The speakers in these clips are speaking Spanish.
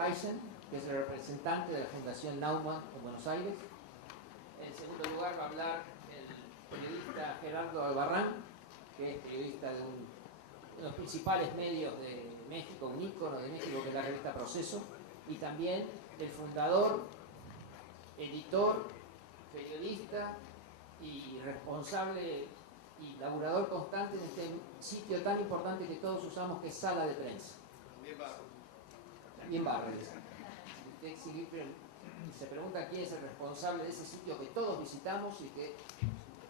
Geisen, que es el representante de la Fundación Naumann en Buenos Aires. En segundo lugar va a hablar el periodista Gerardo Albarrán, que es periodista de los principales medios de México, un ícono de México, que es la revista Proceso, y también el fundador, editor, periodista y responsable y laburador constante en este sitio tan importante que todos usamos, que es Sala de Prensa. También Barra. Se pregunta quién es el responsable de ese sitio que todos visitamos y que...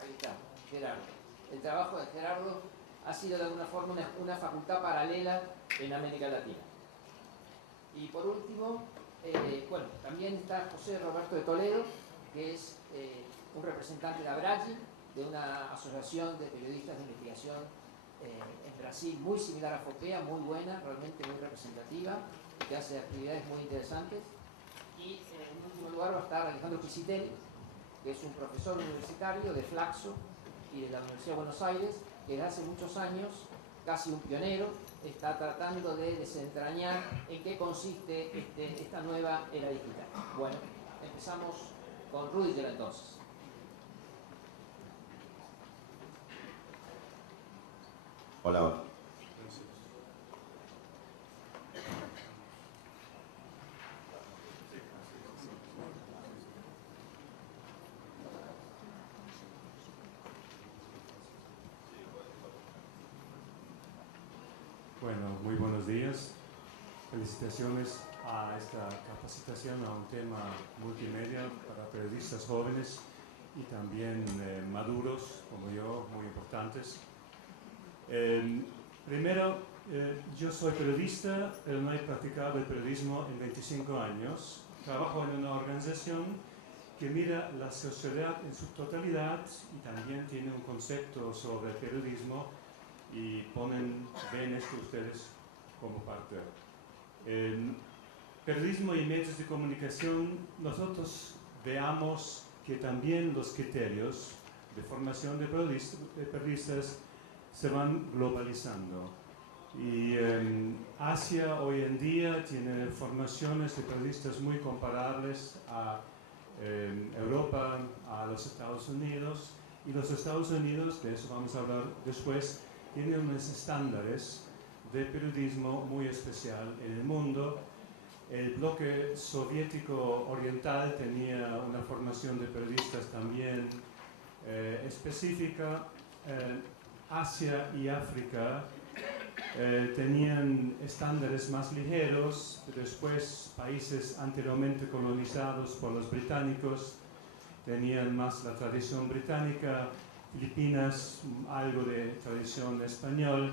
Ahí está, Gerardo. El trabajo de Gerardo ha sido de alguna forma una facultad paralela en América Latina. Y por último, bueno, también está José Roberto de Toledo, que es un representante de Abragi, de una asociación de periodistas de investigación en Brasil muy similar a FOPEA, muy buena, realmente muy representativa, que hace actividades muy interesantes. Y en último lugar va a estar Alejandro Pisitelli, que es un profesor universitario de Flaxo y de la Universidad de Buenos Aires, que desde hace muchos años, casi un pionero, está tratando de desentrañar en qué consiste esta nueva era digital. Bueno, empezamos con Rüdiger entonces. Hola. Bueno, muy buenos días. Felicitaciones a esta capacitación a un tema multimedia para periodistas jóvenes y también maduros como yo, muy importantes. Primero, yo soy periodista, pero no he practicado el periodismo en 25 años. Trabajo en una organización que mira la sociedad en su totalidad y también tiene un concepto sobre periodismo y ven esto ustedes como parte. Periodismo y medios de comunicación, nosotros veamos que también los criterios de formación de periodistas se van globalizando. Y Asia hoy en día tiene formaciones de periodistas muy comparables a Europa, a los Estados Unidos, y los Estados Unidos, de eso vamos a hablar después, tienen unos estándares de periodismo muy especial en el mundo. El bloque soviético oriental tenía una formación de periodistas también específica. Asia y África tenían estándares más ligeros. Después, países anteriormente colonizados por los británicos tenían más la tradición británica. Filipinas, algo de tradición español.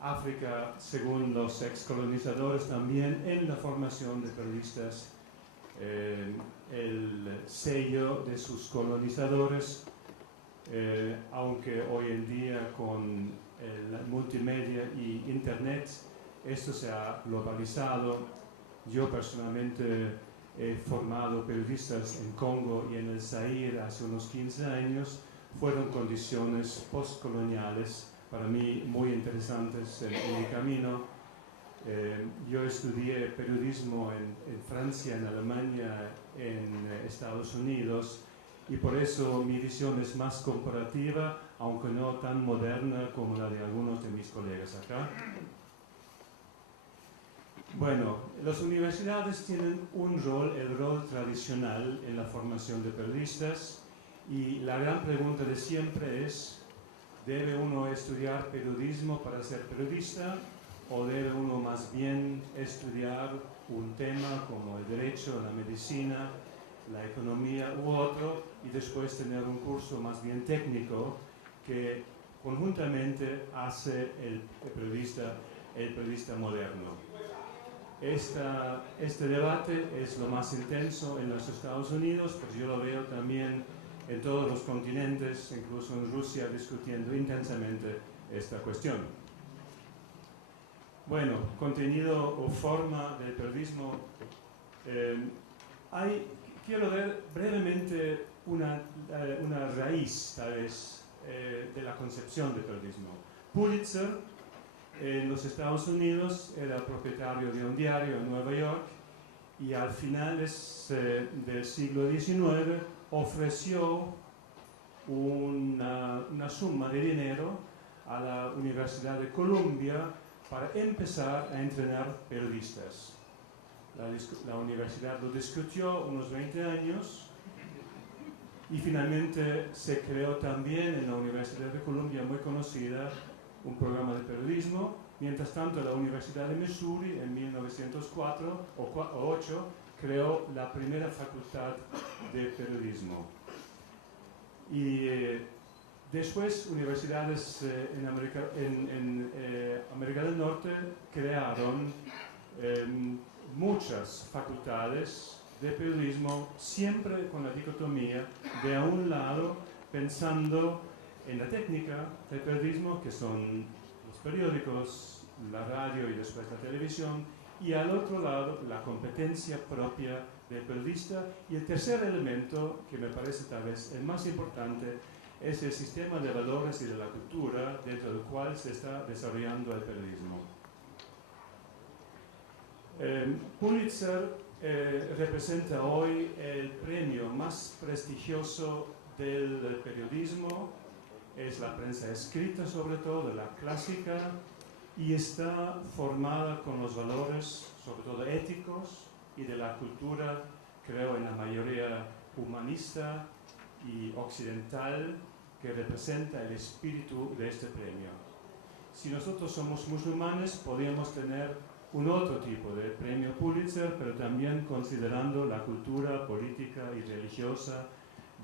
África, según los excolonizadores, también en la formación de periodistas, el sello de sus colonizadores. Aunque hoy en día con la multimedia y internet esto se ha globalizado. Yo personalmente he formado periodistas en Congo y en el Zaire hace unos 15 años. Fueron condiciones postcoloniales para mí muy interesantes en mi camino. Yo estudié periodismo en Francia, en Alemania, en Estados Unidos, y por eso mi visión es más comparativa, aunque no tan moderna como la de algunos de mis colegas acá. Bueno, las universidades tienen un rol, el rol tradicional en la formación de periodistas, y la gran pregunta de siempre es: ¿debe uno estudiar periodismo para ser periodista o debe uno más bien estudiar un tema como el derecho, la medicina, la economía u otro, y después tener un curso más bien técnico que conjuntamente hace el periodista moderno? Este debate es lo más intenso en los Estados Unidos, pues yo lo veo también en todos los continentes, incluso en Rusia, discutiendo intensamente esta cuestión. Bueno, contenido o forma del periodismo. Quiero ver brevemente una raíz, tal vez, de la concepción del periodismo. Pulitzer, en los Estados Unidos, era propietario de un diario en Nueva York, y al finales del siglo XIX ofreció una suma de dinero a la Universidad de Columbia para empezar a entrenar periodistas. La universidad lo discutió unos 20 años y finalmente se creó también en la Universidad de Columbia, muy conocida, un programa de periodismo. Mientras tanto, la Universidad de Missouri en 1904 o 1908 creó la primera facultad de periodismo. Y después universidades en América del Norte crearon muchas facultades de periodismo, siempre con la dicotomía de a un lado pensando en la técnica del periodismo, que son los periódicos, la radio y después la televisión, y al otro lado la competencia propia del periodista. Y el tercer elemento, que me parece tal vez el más importante, es el sistema de valores y de la cultura dentro del cual se está desarrollando el periodismo. Pulitzer representa hoy el premio más prestigioso del periodismo. Es la prensa escrita, sobre todo, la clásica, y está formada con los valores, sobre todo éticos, y de la cultura, creo, en la mayoría humanista y occidental, que representa el espíritu de este premio. Si nosotros somos musulmanes, podríamos tener un otro tipo de premio Pulitzer, pero también considerando la cultura política y religiosa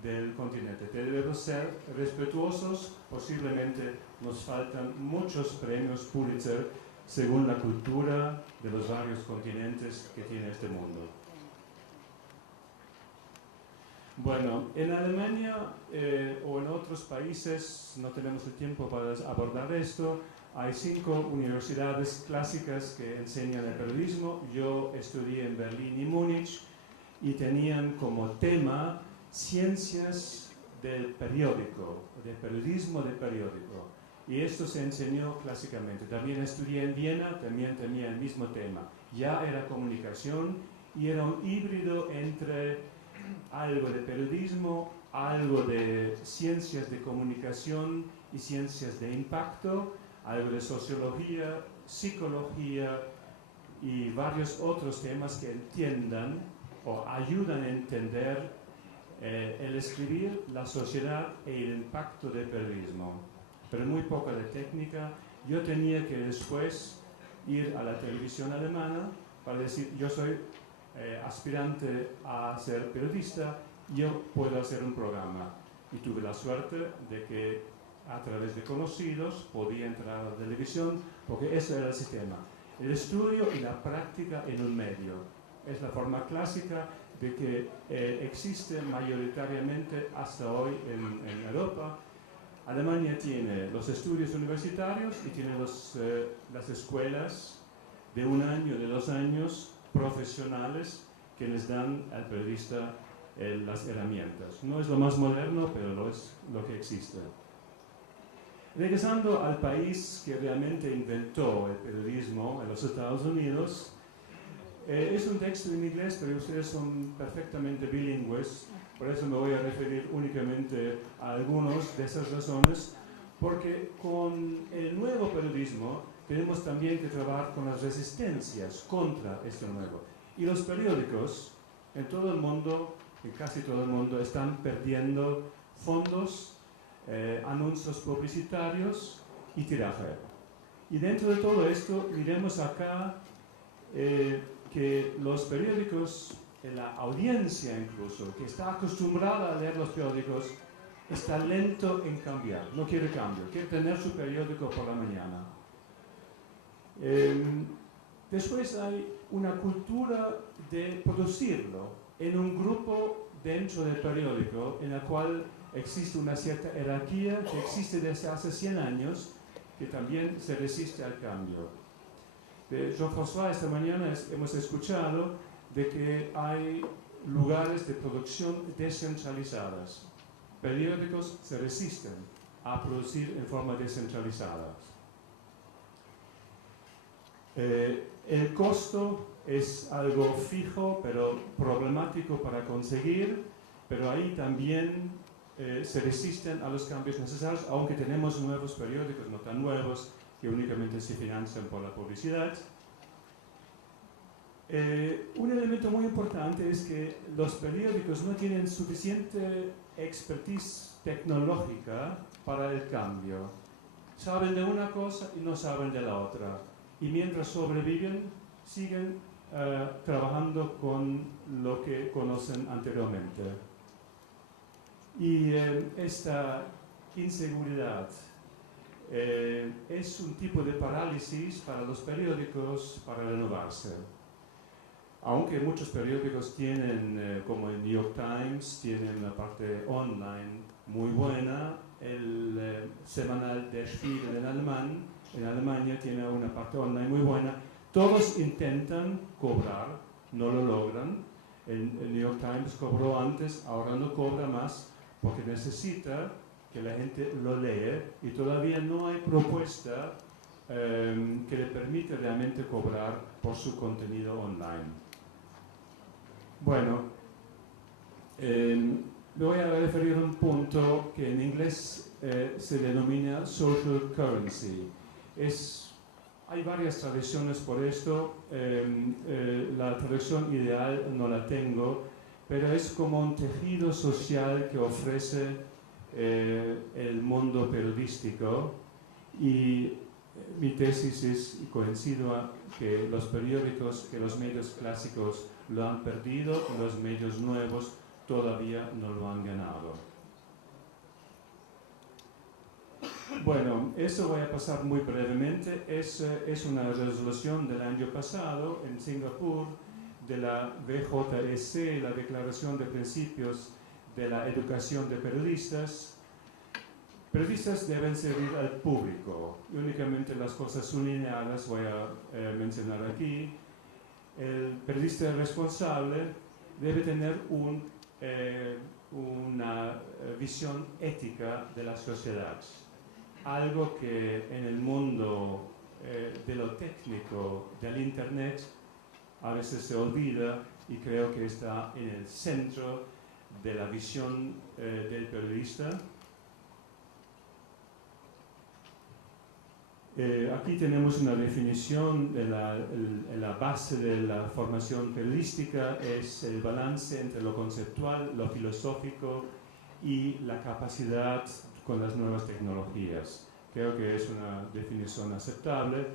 del continente. Debemos ser respetuosos, posiblemente nos faltan muchos premios Pulitzer según la cultura de los varios continentes que tiene este mundo. Bueno, en Alemania o en otros países, no tenemos el tiempo para abordar esto, hay 5 universidades clásicas que enseñan el periodismo. Yo estudié en Berlín y Múnich y tenían como tema ciencias del periódico, del periodismo del periódico. Y esto se enseñó clásicamente. También estudié en Viena, también tenía el mismo tema. Ya era comunicación y era un híbrido entre algo de periodismo, algo de ciencias de comunicación y ciencias de impacto, algo de sociología, psicología y varios otros temas que entiendan o ayudan a entender el escribir, la sociedad y el impacto del periodismo. Pero muy poca de técnica. Yo tenía que después ir a la televisión alemana para decir, yo soy aspirante a ser periodista, yo puedo hacer un programa. Y tuve la suerte de que a través de conocidos podía entrar a la televisión, porque eso era el sistema. El estudio y la práctica en un medio. Es la forma clásica de que existe mayoritariamente hasta hoy en Europa. Alemania tiene los estudios universitarios y tiene las escuelas de 1 año, de 2 años, profesionales, que les dan al periodista las herramientas. No es lo más moderno, pero es lo que existe. Regresando al país que realmente inventó el periodismo, en los Estados Unidos, es un texto en inglés, pero ustedes son perfectamente bilingües, por eso me voy a referir únicamente a algunas de esas razones, porque con el nuevo periodismo tenemos también que trabajar con las resistencias contra esto nuevo. Y los periódicos en todo el mundo, en casi todo el mundo, están perdiendo fondos, anuncios publicitarios y tiraje. Y dentro de todo esto, miremos acá que los periódicos, la audiencia incluso, que está acostumbrada a leer los periódicos, está lento en cambiar, no quiere cambio, quiere tener su periódico por la mañana. Después hay una cultura de producirlo en un grupo dentro del periódico en la cual existe una cierta jerarquía que existe desde hace 100 años, que también se resiste al cambio. De Jean-François, esta mañana hemos escuchado de que hay lugares de producción descentralizadas. Periódicos se resisten a producir en forma descentralizada. El costo es algo fijo, pero problemático para conseguir, pero ahí también se resisten a los cambios necesarios, aunque tenemos nuevos periódicos, no tan nuevos, que únicamente se financian por la publicidad. Un elemento muy importante es que los periódicos no tienen suficiente expertise tecnológica para el cambio. Saben de una cosa y no saben de la otra. Y mientras sobreviven, siguen trabajando con lo que conocen anteriormente. Y esta inseguridad es un tipo de parálisis para los periódicos para renovarse. Aunque muchos periódicos tienen, como el New York Times, tienen la parte online muy buena, el semanal Der Spiegel en Alemania tiene una parte online muy buena. Todos intentan cobrar, no lo logran. El New York Times cobró antes, ahora no cobra más, porque necesita que la gente lo lea y todavía no hay propuesta que le permite realmente cobrar por su contenido online. Bueno, me voy a referir a un punto que en inglés se denomina social currency. Hay varias traducciones por esto, la traducción ideal no la tengo, pero es como un tejido social que ofrece el mundo periodístico, y mi tesis es, y coincido, que los periódicos, que los medios clásicos lo han perdido y los medios nuevos todavía no lo han ganado. Bueno, eso voy a pasar muy brevemente. Es una resolución del año pasado en Singapur de la VJEC, la Declaración de Principios de la Educación de Periodistas. Periodistas deben servir al público. Únicamente las cosas lineales voy a mencionar aquí. El periodista responsable debe tener una visión ética de la sociedad. Algo que en el mundo de lo técnico del Internet a veces se olvida, y creo que está en el centro de la visión del periodista. Aquí tenemos una definición de la base de la formación periodística, es el balance entre lo conceptual, lo filosófico y la capacidad con las nuevas tecnologías. Creo que es una definición aceptable.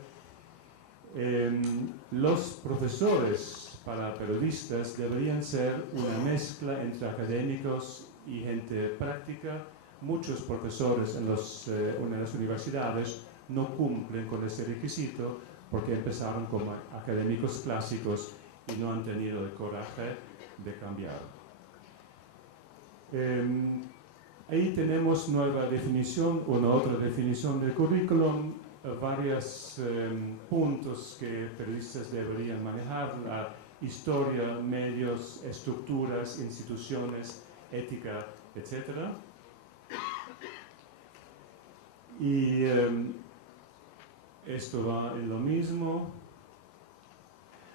Los profesores para periodistas deberían ser una mezcla entre académicos y gente práctica. Muchos profesores en las universidades no cumplen con ese requisito porque empezaron como académicos clásicos y no han tenido el coraje de cambiar. Ahí tenemos nueva definición, una otra definición del currículum, varios puntos que periodistas deberían manejar: la historia, medios, estructuras, instituciones, ética, etc. Y esto va en lo mismo.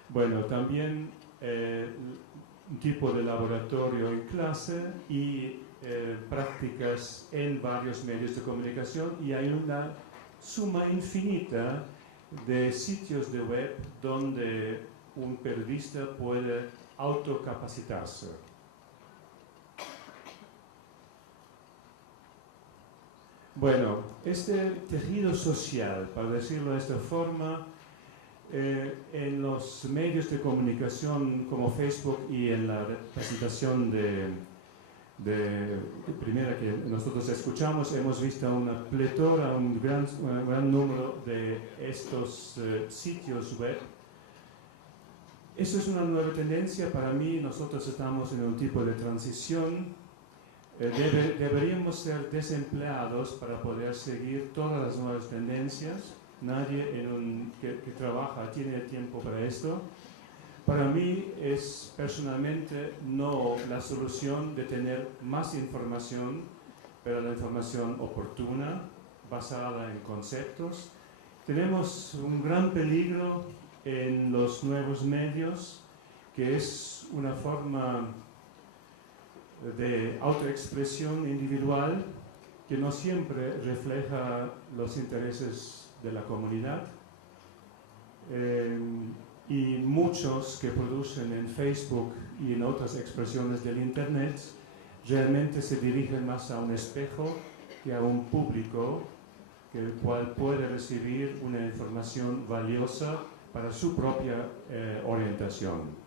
Bueno, también un tipo de laboratorio en clase y prácticas en varios medios de comunicación, y hay una suma infinita de sitios de web donde un periodista puede autocapacitarse. Bueno, este tejido social, para decirlo de esta forma, en los medios de comunicación como Facebook y en la presentación primera que nosotros escuchamos, hemos visto una pletora, un gran número de estos sitios web. Eso es una nueva tendencia para mí. Nosotros estamos en un tipo de transición. Deberíamos ser desempleados para poder seguir todas las nuevas tendencias. Nadie que trabaja tiene tiempo para esto. Para mí es personalmente no la solución de tener más información, pero la información oportuna, basada en conceptos, Tenemos un gran peligro en los nuevos medios, que es una forma de autoexpresión individual que no siempre refleja los intereses de la comunidad. Y muchos que producen en Facebook y en otras expresiones del Internet realmente se dirigen más a un espejo que a un público, el cual puede recibir una información valiosa para su propia orientación.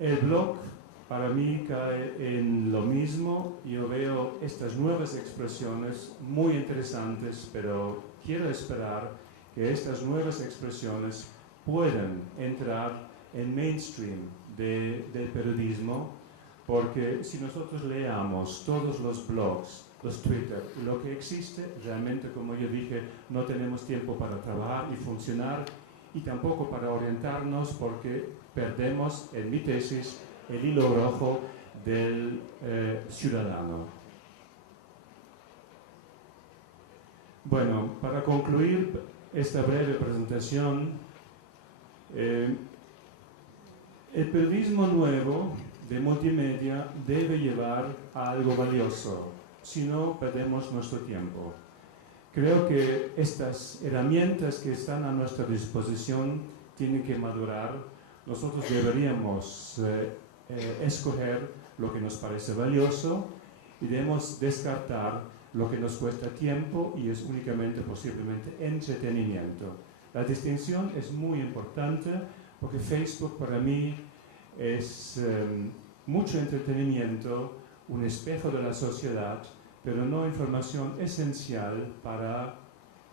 El blog para mí cae en lo mismo. Yo veo estas nuevas expresiones muy interesantes, pero quiero esperar que estas nuevas expresiones puedan entrar en mainstream del periodismo, porque si nosotros leamos todos los blogs, los Twitter y lo que existe, realmente, como yo dije, no tenemos tiempo para trabajar y funcionar, y tampoco para orientarnos, porque perdemos, en mi tesis, el hilo rojo del ciudadano. Bueno, para concluir esta breve presentación, el periodismo nuevo de multimedia debe llevar a algo valioso, si no perdemos nuestro tiempo. Creo que estas herramientas que están a nuestra disposición tienen que madurar. Nosotros deberíamos escoger lo que nos parece valioso y debemos descartar lo que nos cuesta tiempo y es únicamente posiblemente entretenimiento. La distinción es muy importante porque Facebook para mí es mucho entretenimiento, un espejo de la sociedad, pero no información esencial para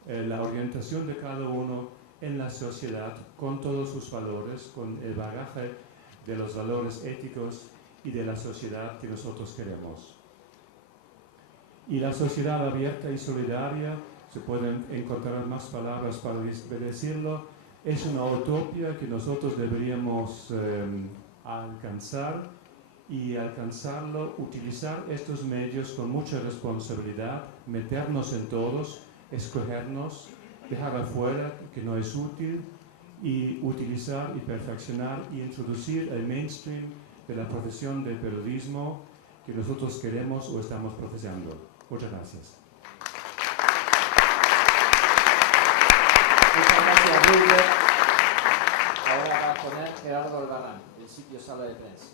la orientación de cada uno en la sociedad con todos sus valores, con el bagaje de los valores éticos y de la sociedad que nosotros queremos. Y la sociedad abierta y solidaria, se pueden encontrar más palabras para decirlo, es una utopía que nosotros deberíamos alcanzar, y alcanzarlo, utilizar estos medios con mucha responsabilidad, meternos en todos, escogernos, dejar afuera que no es útil, y utilizar y perfeccionar y introducir el mainstream de la profesión del periodismo que nosotros queremos o estamos profesando. Muchas gracias. Muchas gracias, Rubio. Ahora va a poner Gerardo Albarrán, del sitio Sala de Prensa.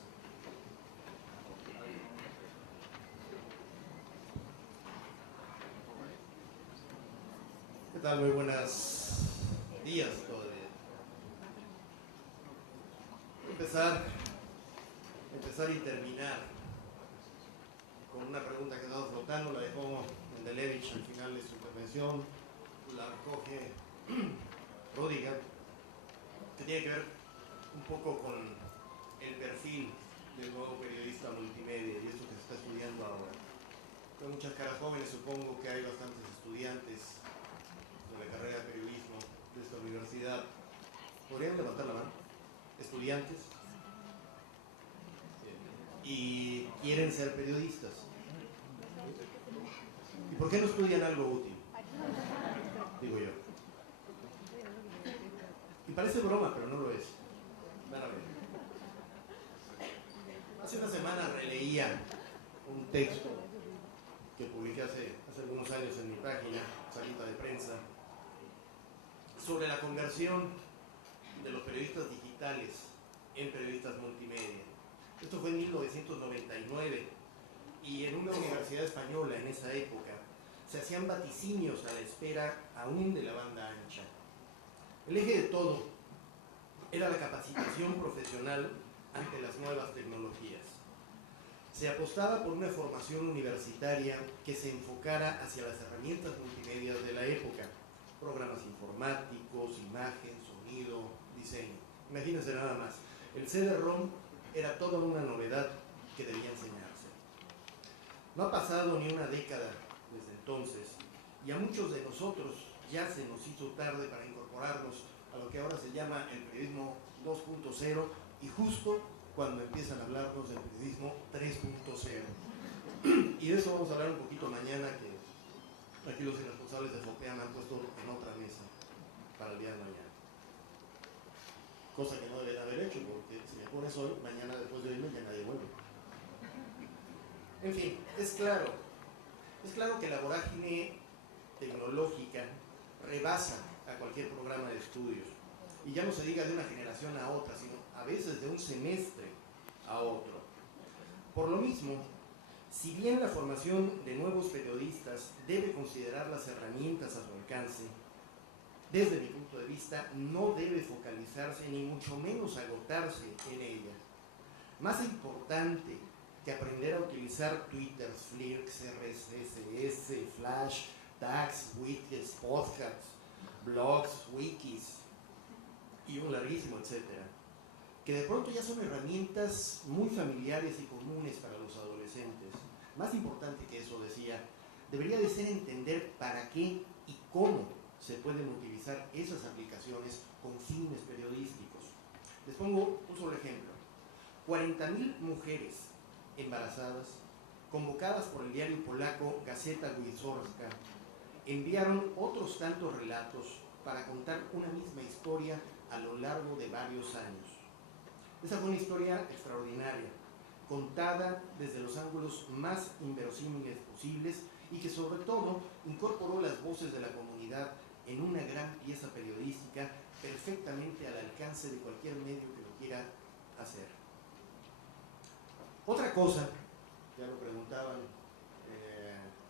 ¿Qué tal? Muy buenos días todavía. Empezar y terminar con una pregunta que ha estado flotando, la dejó Mendelevich al final de su intervención, la recoge Rodiger, que tiene que ver un poco con el perfil del nuevo periodista multimedia y esto que se está estudiando ahora. Hay muchas caras jóvenes, supongo que hay bastantes estudiantes de la carrera de periodismo de esta universidad. ¿Podrían levantar la mano? ¿Estudiantes? Y quieren ser periodistas. ¿Y por qué no estudian algo útil? Digo yo. Y parece broma, pero no lo es. Van a ver. Hace una semana releía un texto que publiqué hace algunos años en mi página, Salita de Prensa, sobre la conversión de los periodistas digitales en periodistas multimedia. Esto fue en 1999 y en una universidad española en esa época se hacían vaticinios a la espera aún de la banda ancha. El eje de todo era la capacitación profesional ante las nuevas tecnologías. Se apostaba por una formación universitaria que se enfocara hacia las herramientas multimedia de la época, programas informáticos, imagen, sonido, diseño. Imagínense nada más, el CD-ROM era toda una novedad que debía enseñarse. No ha pasado ni una década desde entonces y a muchos de nosotros ya se nos hizo tarde para incorporarnos a lo que ahora se llama el periodismo 2.0 y justo cuando empiezan a hablarnos del periodismo 3.0. Y de eso vamos a hablar un poquito mañana, que Aquí los irresponsables de FOPEA me han puesto en otra mesa para el día de mañana. Cosa que no deben haber hecho, porque si me pones hoy, mañana después de irme ya nadie vuelve. En fin, es claro que la vorágine tecnológica rebasa a cualquier programa de estudios. Y ya no se diga de una generación a otra, sino a veces de un semestre a otro. Por lo mismo, si bien la formación de nuevos periodistas debe considerar las herramientas a su alcance, desde mi punto de vista no debe focalizarse ni mucho menos agotarse en ella. Más importante que aprender a utilizar Twitter, Flirks, RSS, Flash, tags, widgets, podcasts, blogs, wikis y un larguísimo etcétera, que de pronto ya son herramientas muy familiares y comunes para los adolescentes. Más importante que eso, decía, debería de ser entender para qué y cómo se pueden utilizar esas aplicaciones con fines periodísticos. Les pongo un solo ejemplo. 40.000 mujeres embarazadas, convocadas por el diario polaco Gazeta Wyborcza, enviaron otros tantos relatos para contar una misma historia a lo largo de varios años. Esa fue una historia extraordinaria, contada desde los ángulos más inverosímiles posibles y que sobre todo incorporó las voces de la comunidad en una gran pieza periodística perfectamente al alcance de cualquier medio que lo quiera hacer. Otra cosa, ya lo preguntaban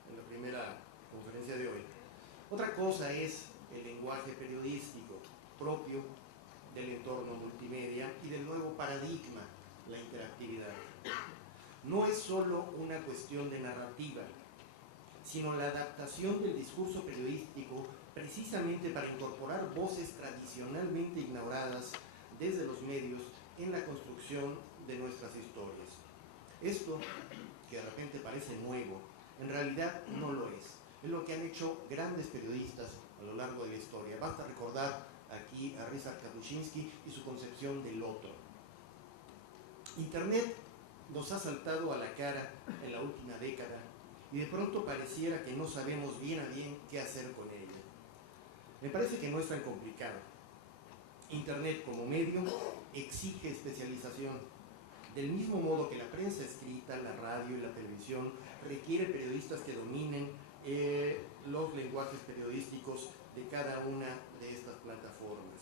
en la primera conferencia de hoy, otra cosa es el lenguaje periodístico propio del entorno multimedia y del nuevo paradigma, la interactividad. No es solo una cuestión de narrativa, sino la adaptación del discurso periodístico precisamente para incorporar voces tradicionalmente ignoradas desde los medios en la construcción de nuestras historias. Esto, que de repente parece nuevo, en realidad no lo es. Es lo que han hecho grandes periodistas a lo largo de la historia. Basta recordar aquí a Ryszard Kapuscinski y su concepción del otro. Internet nos ha saltado a la cara en la última década y de pronto pareciera que no sabemos bien a bien qué hacer con ella. Me parece que no es tan complicado. Internet como medio exige especialización. Del mismo modo que la prensa escrita, la radio y la televisión requiere periodistas que dominen los lenguajes periodísticos de cada una de estas plataformas.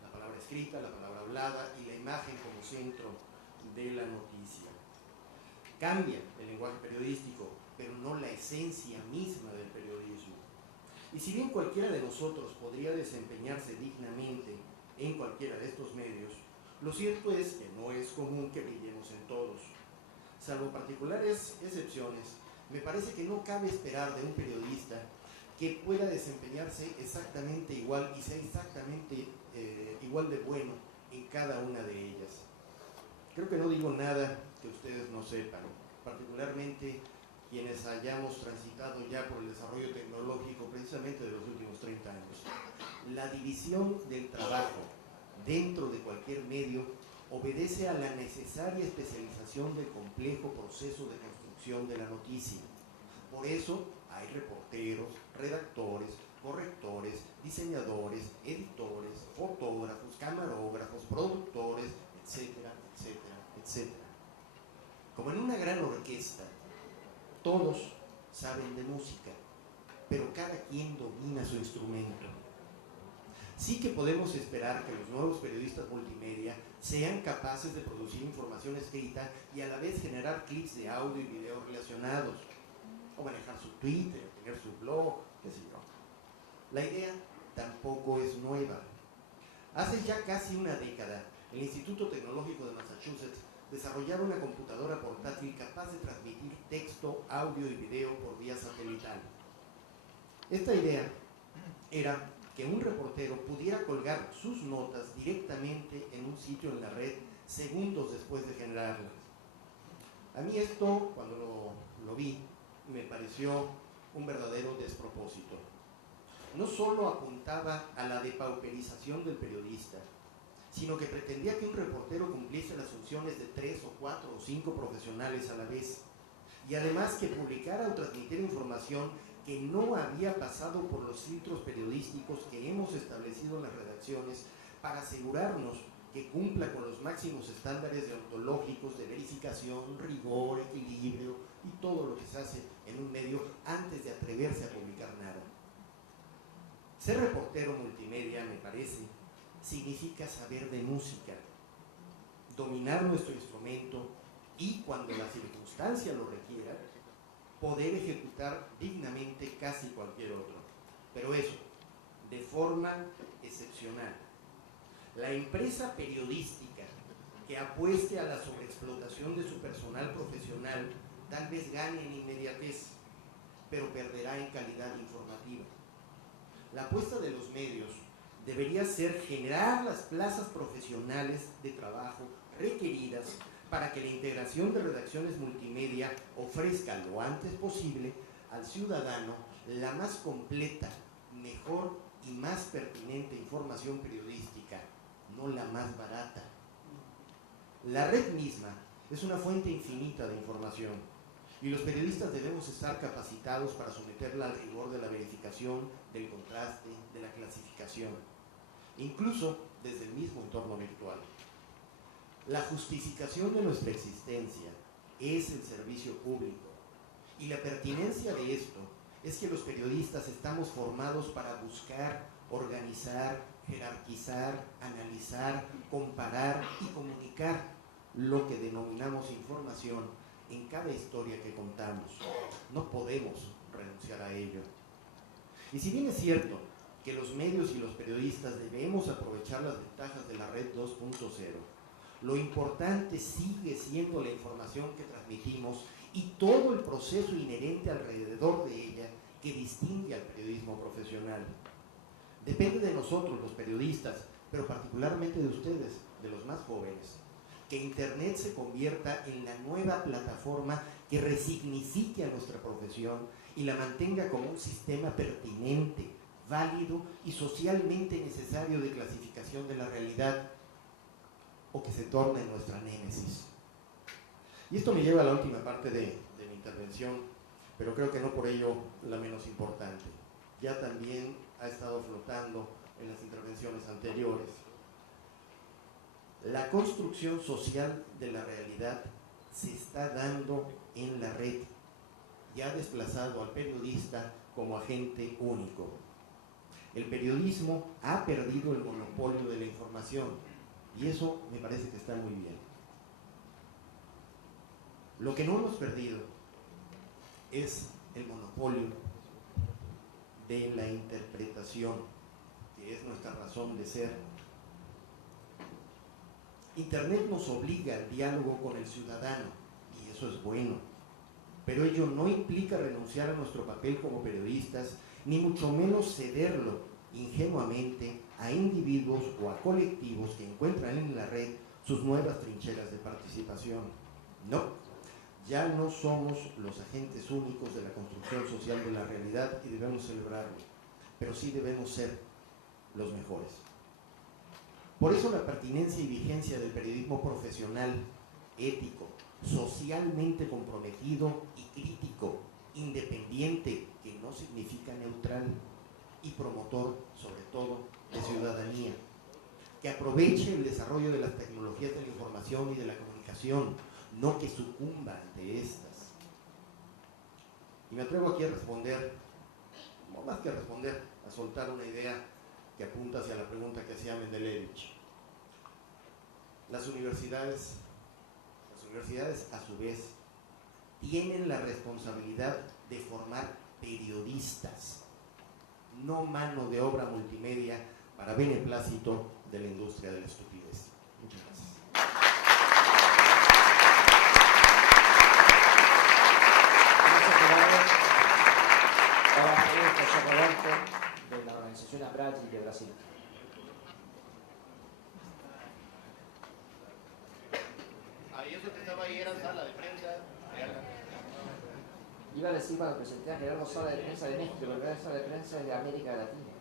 La palabra escrita, la palabra hablada y la imagen como centro de la noticia. Cambia el lenguaje periodístico, pero no la esencia misma del periodismo. Y si bien cualquiera de nosotros podría desempeñarse dignamente en cualquiera de estos medios, lo cierto es que no es común que brillemos en todos. Salvo particulares excepciones, me parece que no cabe esperar de un periodista que pueda desempeñarse exactamente igual y sea exactamente igual de bueno en cada una de ellas. Creo que no digo nada que ustedes no sepan, particularmente quienes hayamos transitado ya por el desarrollo tecnológico precisamente de los últimos 30 años. La división del trabajo dentro de cualquier medio obedece a la necesaria especialización del complejo proceso de construcción de la noticia. Por eso hay reporteros, redactores, correctores, diseñadores, editores, fotógrafos, camarógrafos, productores, etcétera, etcétera, etcétera. Como en una gran orquesta, todos saben de música, pero cada quien domina su instrumento. Sí que podemos esperar que los nuevos periodistas multimedia sean capaces de producir información escrita y a la vez generar clips de audio y video relacionados, o manejar su Twitter, o tener su blog, qué sé yo. La idea tampoco es nueva. Hace ya casi una década, el Instituto Tecnológico de Massachusetts desarrollaba una computadora portátil capaz de transmitir texto, audio y video por vía satelital. Esta idea era que un reportero pudiera colgar sus notas directamente en un sitio en la red segundos después de generarlas. A mí esto, cuando lo vi, me pareció un verdadero despropósito. No solo apuntaba a la depauperización del periodista, sino que pretendía que un reportero cumpliese las funciones de 3 o 4 o 5 profesionales a la vez, y además que publicara o transmitiera información que no había pasado por los filtros periodísticos que hemos establecido en las redacciones para asegurarnos que cumpla con los máximos estándares deontológicos de verificación, rigor, equilibrio y todo lo que se hace en un medio antes de atreverse a publicar nada. Ser reportero multimedia, me parece, significa saber de música, dominar nuestro instrumento y, cuando la circunstancia lo requiera, poder ejecutar dignamente casi cualquier otro. Pero eso, de forma excepcional. La empresa periodística que apueste a la sobreexplotación de su personal profesional tal vez gane en inmediatez, pero perderá en calidad informativa. La apuesta de los medios debería ser generar las plazas profesionales de trabajo requeridas para que la integración de redacciones multimedia ofrezca lo antes posible al ciudadano la más completa, mejor y más pertinente información periodística, no la más barata. La red misma es una fuente infinita de información y los periodistas debemos estar capacitados para someterla al rigor de la verificación, del contraste, de la clasificación, incluso desde el mismo entorno virtual. La justificación de nuestra existencia es el servicio público y la pertinencia de esto es que los periodistas estamos formados para buscar, organizar, jerarquizar, analizar, comparar y comunicar lo que denominamos información en cada historia que contamos. No podemos renunciar a ello. Y si bien es cierto que los medios y los periodistas debemos aprovechar las ventajas de la red 2.0, lo importante sigue siendo la información que transmitimos y todo el proceso inherente alrededor de ella que distingue al periodismo profesional. Depende de nosotros, los periodistas, pero particularmente de ustedes, de los más jóvenes, que Internet se convierta en la nueva plataforma que resignifique a nuestra profesión y la mantenga como un sistema pertinente, válido y socialmente necesario de clasificación de la realidad, o que se torne en nuestra némesis. Y esto me lleva a la última parte de mi intervención, pero creo que no por ello la menos importante. Ya también ha estado flotando en las intervenciones anteriores. La construcción social de la realidad se está dando en la red y ha desplazado al periodista como agente único. El periodismo ha perdido el monopolio de la información y eso me parece que está muy bien. Lo que no hemos perdido es el monopolio de la interpretación, que es nuestra razón de ser. Internet nos obliga al diálogo con el ciudadano, y eso es bueno, pero ello no implica renunciar a nuestro papel como periodistas, ni mucho menos cederlo ingenuamente a individuos o a colectivos que encuentran en la red sus nuevas trincheras de participación. No, ya no somos los agentes únicos de la construcción social de la realidad y debemos celebrarlo, pero sí debemos ser los mejores. Por eso la pertinencia y vigencia del periodismo profesional, ético, socialmente comprometido y crítico, independiente, que no significa neutral, y promotor, sobre todo, de ciudadanía, que aproveche el desarrollo de las tecnologías de la información y de la comunicación, no que sucumba ante estas. Y me atrevo aquí a responder, no más que a responder, a soltar una idea que apunta hacia la pregunta que hacía Mendelevich. Las universidades a su vez tienen la responsabilidad de formar periodistas, no mano de obra multimedia para beneplácito de la industria de la estupidez. Muchas gracias. Ahora José Roberto, de la organización ABRAGI de Brasil. Ahí eso que estaba ahí era sala de prensa. Iba a decir cuando presenté a Gerardo Sala de Prensa de México, pero la sala de prensa es de América Latina.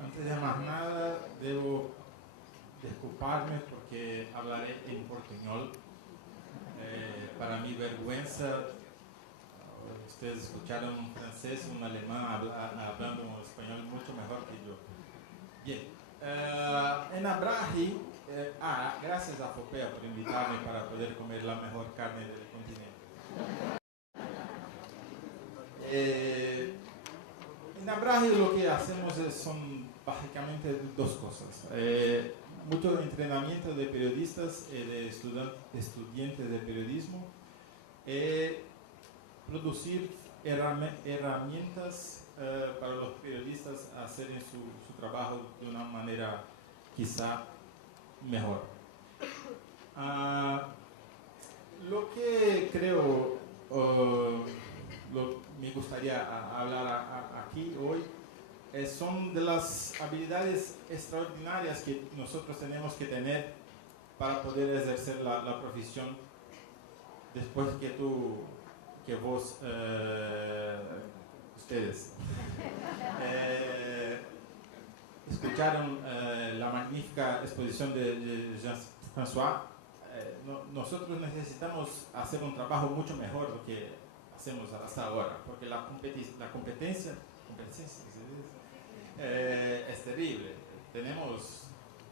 Antes de más nada, debo disculparme porque hablaré en portuñol. mi vergüenza. Ustedes escucharon un francés, un alemán hablando un español mucho mejor que yo. Bien, en Abrahi, gracias a Fopea por invitarme para poder comer la mejor carne del continente. En Abrahi lo que hacemos son básicamente dos cosas. Mucho entrenamiento de periodistas y de estudiantes de periodismo. Producir herramientas para los periodistas a hacer su trabajo de una manera quizá mejor. Lo que creo me gustaría hablar aquí hoy son de las habilidades extraordinarias que nosotros tenemos que tener para poder ejercer la profesión después que vos, ustedes, escucharon la magnífica exposición de Jean-François. Nosotros necesitamos hacer un trabajo mucho mejor de lo que hacemos hasta ahora, porque la competencia es terrible. Tenemos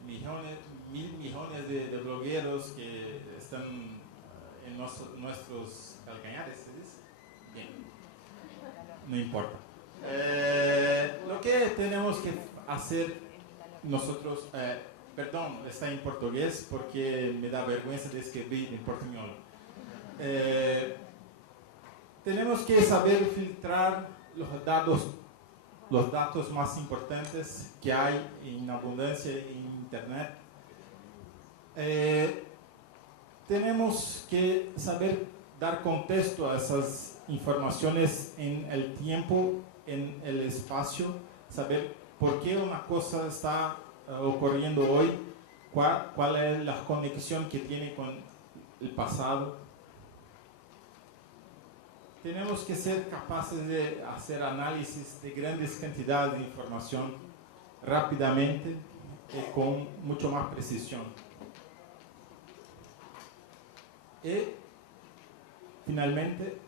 mil millones de blogueros que están en nuestros calcañares, ¿se dice? Bien, no importa. Lo que tenemos que hacer nosotros, perdón, está en portugués porque me da vergüenza de escribir en portuñol. Tenemos que saber filtrar los datos más importantes que hay en abundancia en Internet. Tenemos que saber dar contexto a esas informaciones en el tiempo, en el espacio, saber por qué una cosa está ocurriendo hoy, cuál es la conexión que tiene con el pasado. Tenemos que ser capaces de hacer análisis de grandes cantidades de información rápidamente y con mucho más precisión. Y finalmente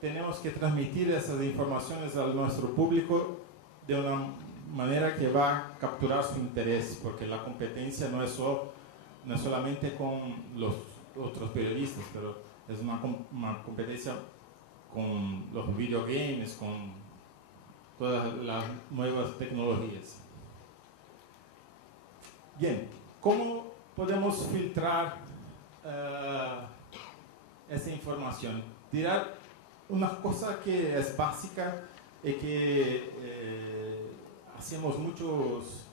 tenemos que transmitir esas informaciones a nuestro público de una manera que va a capturar su interés, porque la competencia no es solamente con los otros periodistas, pero es una competencia con los videogames, con todas las nuevas tecnologías. Bien, ¿cómo podemos filtrar esa información? Tirar una cosa que es básica y que hacemos muchos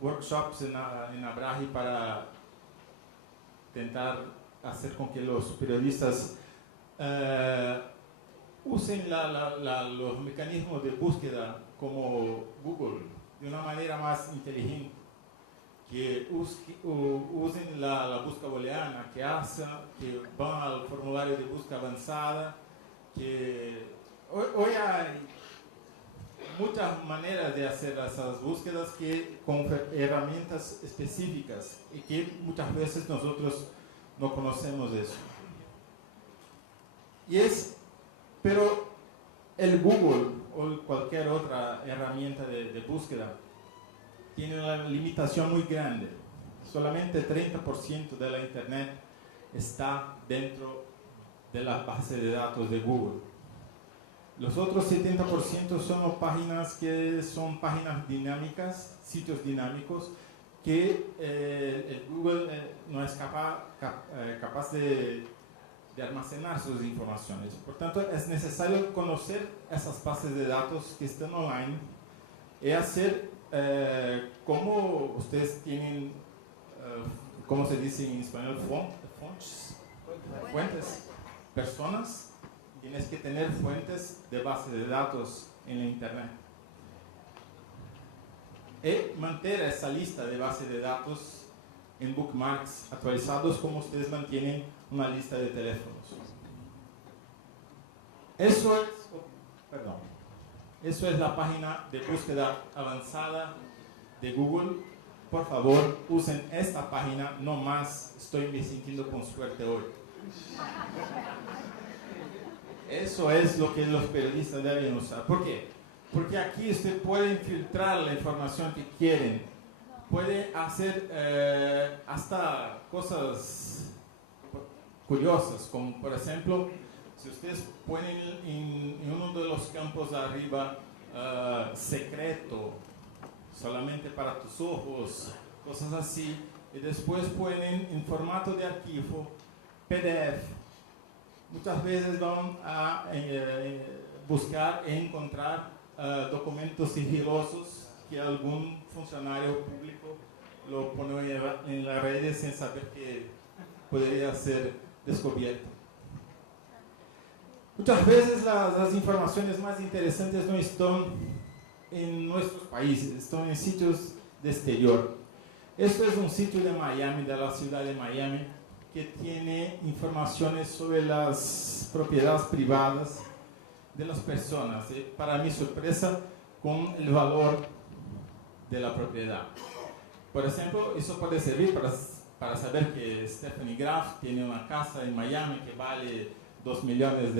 workshops en Abrahi para intentar hacer con que los periodistas usen los mecanismos de búsqueda como Google de una manera más inteligente, que usen la búsqueda booleana, que van al formulario de búsqueda avanzada, que hoy hay muchas maneras de hacer esas búsquedas que con herramientas específicas y que muchas veces nosotros no conocemos eso. Pero el Google o cualquier otra herramienta de búsqueda tiene una limitación muy grande. Solamente 30% de la Internet está dentro de la base de datos de Google. Los otros 70% son páginas que son páginas dinámicas, sitios dinámicos, que el Google no es capaz de almacenar sus informaciones. Por tanto, es necesario conocer esas bases de datos que están online y hacer como ustedes tienen, ¿cómo se dice en español? Fuentes, personas. Tienes que tener fuentes de base de datos en la Internet. Y mantener esa lista de base de datos en bookmarks actualizados como ustedes mantienen una lista de teléfonos. Eso es la página de búsqueda avanzada de Google. Por favor, usen esta página, no más. Estoy me sintiendo con suerte hoy. Eso es lo que los periodistas deben usar. ¿Por qué? Porque aquí usted puede infiltrar la información que quieren. Puede hacer hasta cosas curiosas, como por ejemplo, si ustedes ponen en uno de los campos de arriba secreto, solamente para tus ojos, cosas así, y después ponen en formato de archivo, PDF. Muchas veces van a buscar e encontrar documentos sigilosos que algún funcionario público lo pone en las redes sin saber que podría ser descubierto. Muchas veces las informaciones más interesantes no están en nuestros países, están en sitios de exterior. Esto es un sitio de Miami, de la ciudad de Miami, que tiene informaciones sobre las propiedades privadas de las personas. Para mi sorpresa, con el valor de la propiedad. Por ejemplo, eso puede servir para saber que Stephanie Graf tiene una casa en Miami que vale $2 millones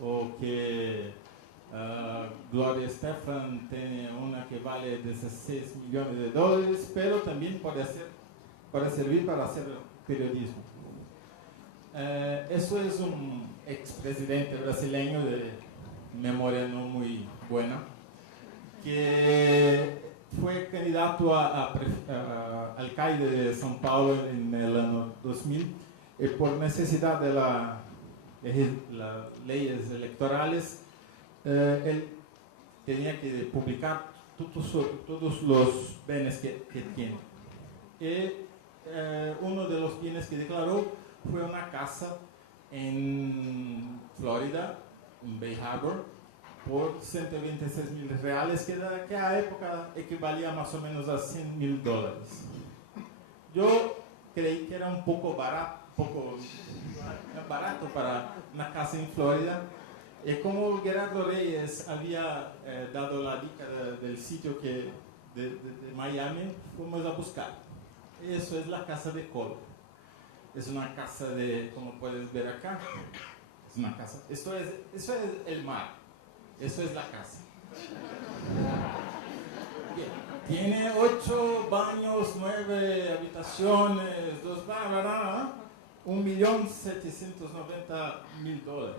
o que Gloria Estefan tiene una que vale $16 millones, pero también puede servir para hacer periodismo. Eso es un expresidente brasileño de memoria no muy buena, que fue candidato a alcalde de São Paulo en el año 2000, y por necesidad de las leyes electorales, él tenía que publicar todos los bienes que tiene. Y uno de los bienes que declaró fue una casa en Florida, en Bay Harbor, por $126,000, que a época equivalía más o menos a $100,000. Yo creí que era un poco barato para una casa en Florida. Y como Gerardo Reyes había dado la dica del sitio de Miami, fuimos a buscar. Eso es la casa de Cole. Es una casa como puedes ver acá, es una casa. Eso es el mar. Eso es la casa. Bien. Tiene 8 baños, 9 habitaciones, 2 $1,790,000.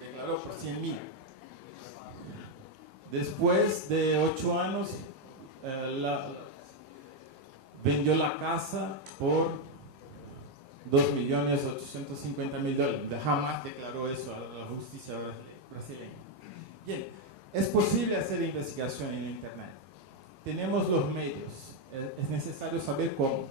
Declaró por $100,000. Después de 8 años, vendió la casa por $2,850,000. Jamás declaró eso a la justicia brasileña. Bien, es posible hacer investigación en Internet. Tenemos los medios. Es necesario saber cómo.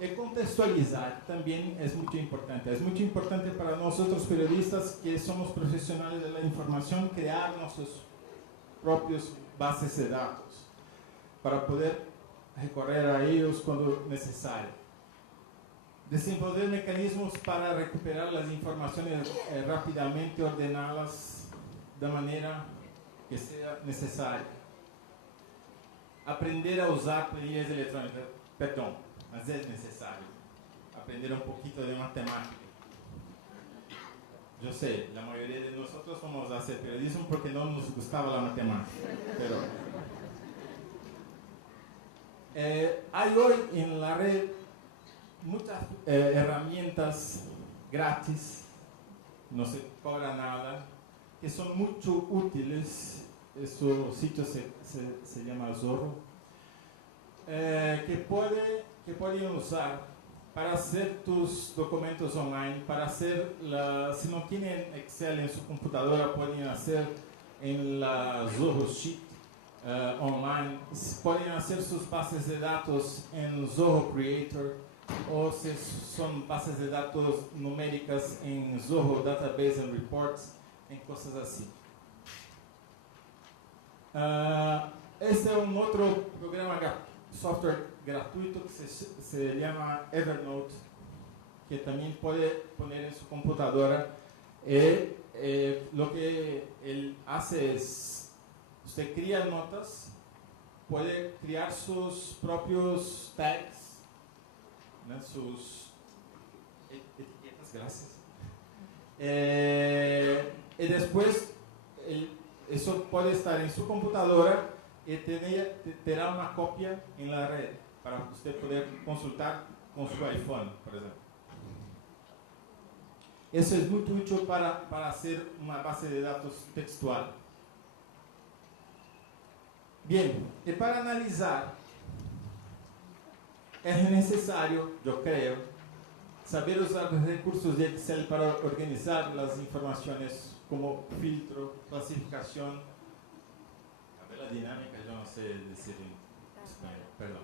Y contextualizar también es muy importante. Es muy importante para nosotros periodistas que somos profesionales de la información crear nuestros propios bases de datos para poder recorrer a ellos cuando necesario. Desenvolver mecanismos para recuperar las informaciones rápidamente, ordenarlas de manera que sea necesaria. Aprender a usar planillas electrónicas, perdón, mas es necesario. Aprender un poquito de matemática. Yo sé, la mayoría de nosotros vamos a hacer periodismo porque no nos gustaba la matemática, pero hay hoy en la red muchas herramientas gratis, no se cobra nada, que son mucho útiles. Este sitio se llama Zorro, que pueden usar para hacer tus documentos online, para hacer, si no tienen Excel en su computadora, pueden hacer en la Zorro Sheet online, pueden hacer sus bases de datos en Zorro Creator, o si son bases de datos numéricas en Zorro Database and Reports, en cosas así. Este es un otro programa, software gratuito que se llama Evernote, que también puede poner en su computadora. Lo que él hace es, usted crea notas, puede crear sus propios tags, ¿no? Sus etiquetas, gracias. Y después eso puede estar en su computadora y te da una copia en la red para usted poder consultar con su iPhone, por ejemplo. Eso es muy útil para hacer una base de datos textual. Bien, y para analizar, es necesario, yo creo, saber usar los recursos de Excel para organizar las informaciones como filtro, clasificación. Tabla dinámica, yo no sé decir en español, perdón.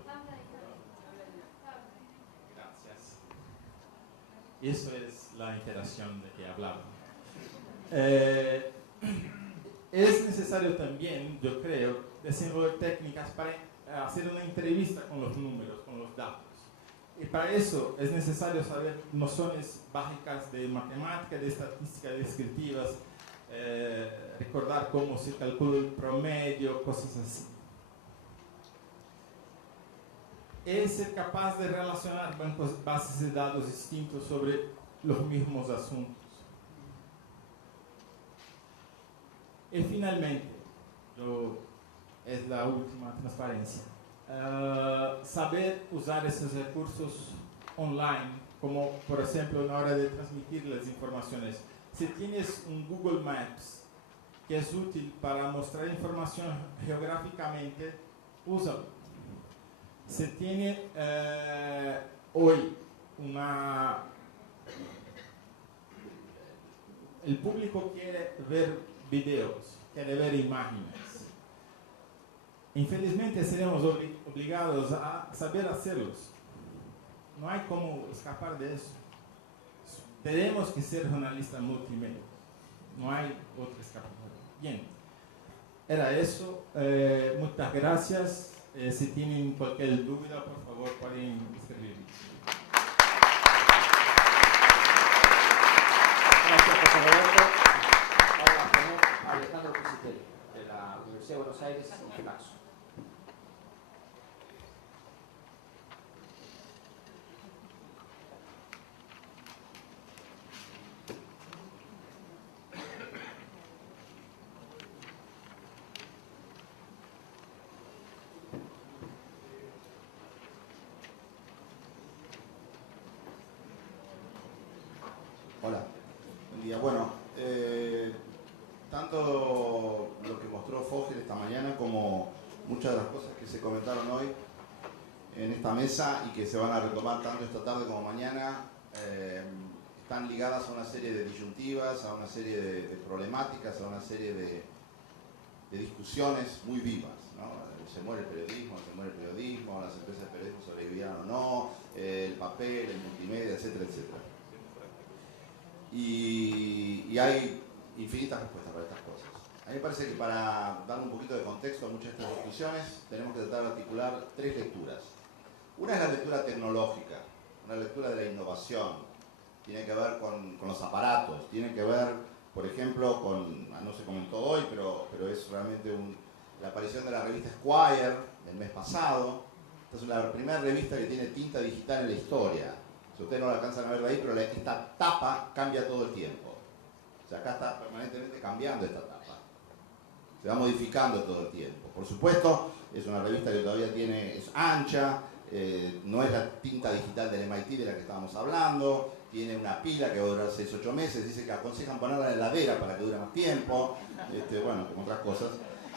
Gracias. Eso es la interacción de que hablaba. Es necesario también, yo creo, desenvolver técnicas para hacer una entrevista con los números, con los datos. Y para eso es necesario saber nociones básicas de matemática, de estadística descriptivas, recordar cómo se calcula el promedio, cosas así. Es ser capaz de relacionar bases de datos distintos sobre los mismos asuntos. Y finalmente, es la última transparencia. Saber usar esos recursos online, como por ejemplo a la hora de transmitir las informaciones. Si tienes un Google Maps que es útil para mostrar información geográficamente, úsalo. Si tiene hoy el público quiere ver videos, quiere ver imágenes. Infelizmente seremos obligados a saber hacerlos. No hay cómo escapar de eso. Tenemos que ser jornalistas multimedia. No hay otra escapatoria. Bien, era eso. Muchas gracias. Si tienen cualquier duda, por favor, pueden escribir. Gracias, José Roberto. Ahora tenemos a Alejandro Pisitelli, de la Universidad de Buenos Aires y Flaxo. Hola, buen día. Bueno, tanto lo que mostró Fogel esta mañana como muchas de las cosas que se comentaron hoy en esta mesa y que se van a retomar tanto esta tarde como mañana están ligadas a una serie de disyuntivas, a una serie de problemáticas, a una serie de discusiones muy vivas, ¿no? Se muere el periodismo, las empresas de periodismo sobrevivirán o no, el papel, el multimedia, etcétera, etcétera. Y hay infinitas respuestas para estas cosas. A mí me parece que para dar un poquito de contexto a muchas de estas discusiones tenemos que tratar de articular tres lecturas. Una es la lectura tecnológica, una lectura de la innovación. Tiene que ver con los aparatos, tiene que ver, por ejemplo, no se comentó hoy, pero es realmente la aparición de la revista Esquire del mes pasado. Esta es la primera revista que tiene tinta digital en la historia. Si ustedes no la alcanzan a ver de ahí, pero esta tapa cambia todo el tiempo. O sea, acá está permanentemente cambiando esta tapa. Se va modificando todo el tiempo. Por supuesto, es una revista que todavía es ancha, no es la tinta digital del MIT de la que estábamos hablando, tiene una pila que va a durar 6 o 8 meses, dice que aconsejan ponerla en la heladera para que dure más tiempo, bueno, como otras cosas.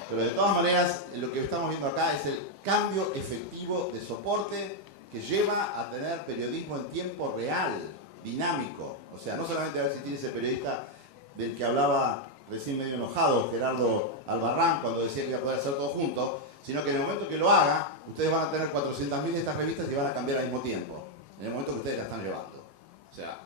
Pero de todas maneras, lo que estamos viendo acá es el cambio efectivo de soporte que lleva a tener periodismo en tiempo real, dinámico. O sea, no solamente a ver si tiene ese periodista del que hablaba recién medio enojado, Gerardo Albarrán, cuando decía que iba a poder hacer todo junto, sino que en el momento que lo haga, ustedes van a tener 400.000 de estas revistas y van a cambiar al mismo tiempo, en el momento que ustedes la están llevando. O sea,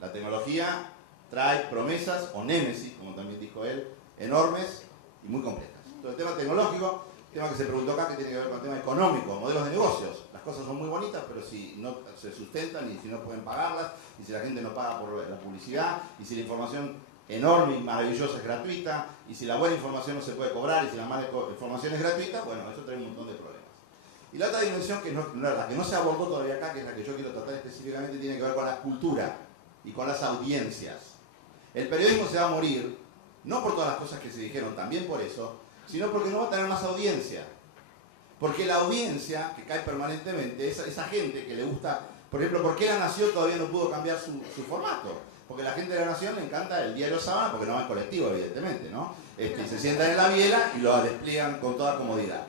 la tecnología trae promesas, o némesis, como también dijo él, enormes y muy complejas. Entonces, el tema tecnológico, tema que se preguntó acá, que tiene que ver con el tema económico, modelos de negocios. Las cosas son muy bonitas, pero si no se sustentan y si no pueden pagarlas, y si la gente no paga por la publicidad, y si la información enorme y maravillosa es gratuita, y si la buena información no se puede cobrar, y si la mala información es gratuita, bueno, eso trae un montón de problemas. Y la otra dimensión, que la que no se abordó todavía acá, que es la que yo quiero tratar específicamente, tiene que ver con la cultura y con las audiencias. El periodismo se va a morir, no por todas las cosas que se dijeron, también por eso, sino porque no va a tener más audiencia. Porque la audiencia, que cae permanentemente, esa gente que le gusta, por ejemplo, ¿por qué La Nación todavía no pudo cambiar su formato? Porque a la gente de La Nación le encanta el diario Sábana, porque no va en colectivo, evidentemente, ¿no? Se sientan en la biela y lo despliegan con toda comodidad.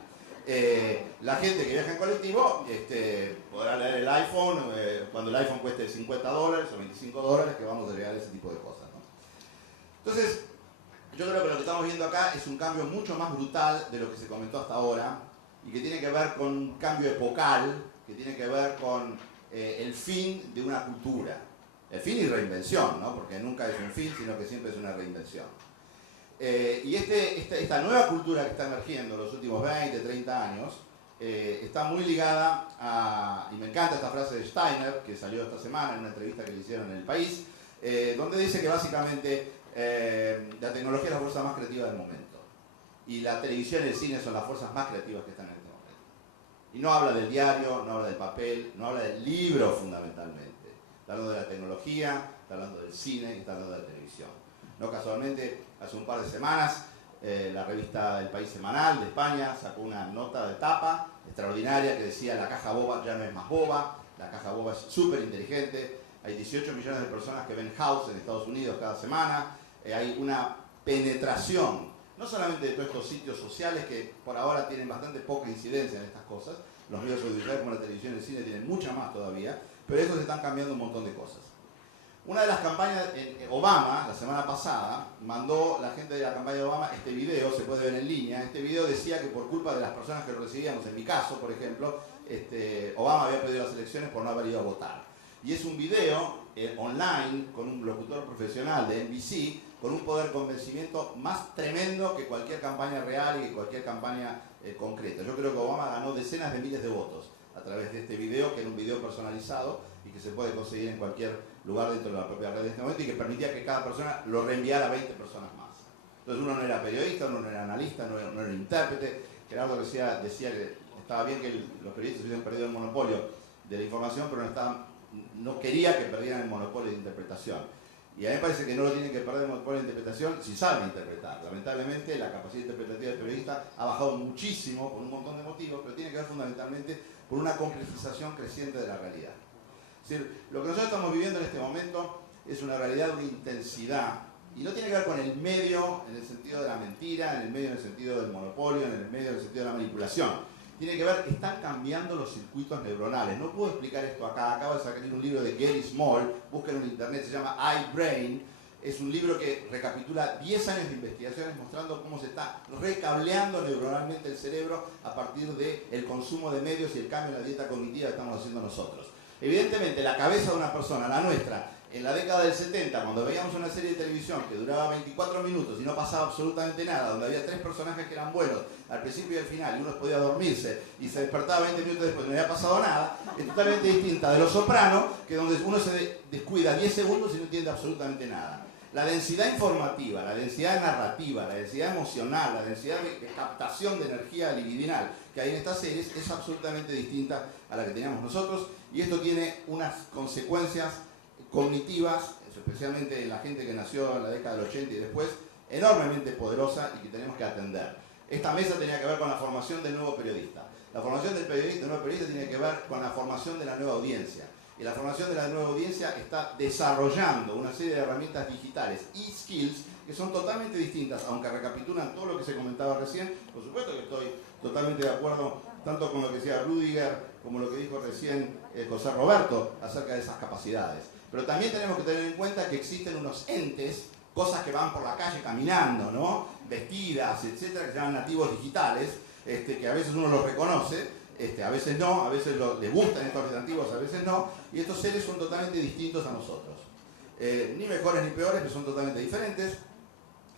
La gente que viaja en colectivo podrá leer el iPhone cuando el iPhone cueste $50 o $25, que vamos a llegar a ese tipo de cosas, ¿no? Entonces, yo creo que lo que estamos viendo acá es un cambio mucho más brutal de lo que se comentó hasta ahora y que tiene que ver con un cambio epocal, que tiene que ver con el fin de una cultura. El fin y reinvención, ¿no? Porque nunca es un fin, sino que siempre es una reinvención. Y esta nueva cultura que está emergiendo en los últimos 20, 30 años, está muy ligada a, y me encanta esta frase de Steiner, que salió esta semana en una entrevista que le hicieron en El País, donde dice que básicamente la tecnología es la fuerza más creativa del momento. Y la televisión y el cine son las fuerzas más creativas que están en este momento. Y no habla del diario, no habla del papel, no habla del libro fundamentalmente. Está hablando de la tecnología, está hablando del cine y está hablando de la televisión. No casualmente, hace un par de semanas, la revista El País Semanal de España sacó una nota de tapa extraordinaria que decía: la caja boba ya no es más boba, la caja boba es súper inteligente. Hay 18 millones de personas que ven House en Estados Unidos cada semana. Hay una penetración, no solamente de todos estos sitios sociales que por ahora tienen bastante poca incidencia en estas cosas. Los medios audiovisuales como la televisión y el cine tienen mucha más todavía, pero estos están cambiando un montón de cosas. Una de las campañas, Obama, la semana pasada, mandó la gente de la campaña de Obama este video, se puede ver en línea. Este video decía que por culpa de las personas que lo recibíamos, en mi caso, por ejemplo, Obama había perdido las elecciones por no haber ido a votar. Y es un video online con un locutor profesional de NBC, con un poder de convencimiento más tremendo que cualquier campaña real y que cualquier campaña concreta. Yo creo que Obama ganó decenas de miles de votos a través de este video, que era un video personalizado y que se puede conseguir en cualquier lugar dentro de la propia red de este momento y que permitía que cada persona lo reenviara a 20 personas más. Entonces uno no era periodista, uno no era analista, no era intérprete. Gerardo decía que estaba bien que los periodistas hubiesen perdido el monopolio de la información, pero no quería que perdieran el monopolio de interpretación. Y a mí me parece que no lo tienen que perder el monopolio de interpretación si saben interpretar. Lamentablemente la capacidad interpretativa del periodista ha bajado muchísimo por un montón de motivos, pero tiene que ver fundamentalmente por una complejización creciente de la realidad. Es decir, lo que nosotros estamos viviendo en este momento es una realidad de una intensidad, y no tiene que ver con el medio en el sentido de la mentira, en el medio en el sentido del monopolio, en el medio en el sentido de la manipulación. Tiene que ver que están cambiando los circuitos neuronales. No puedo explicar esto acá. Acabo de sacar un libro de Gary Small, búsquenlo en internet, se llama iBrain. Es un libro que recapitula 10 años de investigaciones mostrando cómo se está recableando neuronalmente el cerebro a partir del consumo de medios y el cambio en la dieta cognitiva que estamos haciendo nosotros. Evidentemente, la cabeza de una persona, la nuestra, en la década del 70, cuando veíamos una serie de televisión que duraba 24 minutos y no pasaba absolutamente nada, donde había 3 personajes que eran buenos al principio y al final, y uno podía dormirse y se despertaba 20 minutos después y no había pasado nada, es totalmente distinta de Los Sopranos, que donde uno se descuida 10 segundos y no entiende absolutamente nada. La densidad informativa, la densidad narrativa, la densidad emocional, la densidad de captación de energía libidinal que hay en estas series es absolutamente distinta a la que teníamos nosotros, y esto tiene unas consecuencias cognitivas, especialmente en la gente que nació en la década del 80 y después, enormemente poderosa y que tenemos que atender. Esta mesa tenía que ver con la formación del nuevo periodista. La formación del nuevo periodista tiene que ver con la formación de la nueva audiencia. Y la formación de la nueva audiencia está desarrollando una serie de herramientas digitales y skills que son totalmente distintas, aunque recapitulan todo lo que se comentaba recién. Por supuesto que estoy totalmente de acuerdo tanto con lo que decía Rudiger como lo que dijo recién José Roberto acerca de esas capacidades. Pero también tenemos que tener en cuenta que existen unos entes, cosas que van por la calle caminando, ¿no? Vestidas, etcétera, que se llaman nativos digitales, que a veces uno los reconoce, a veces no, a veces les gustan estos nativos, a veces no, y estos seres son totalmente distintos a nosotros. Ni mejores ni peores, pero son totalmente diferentes.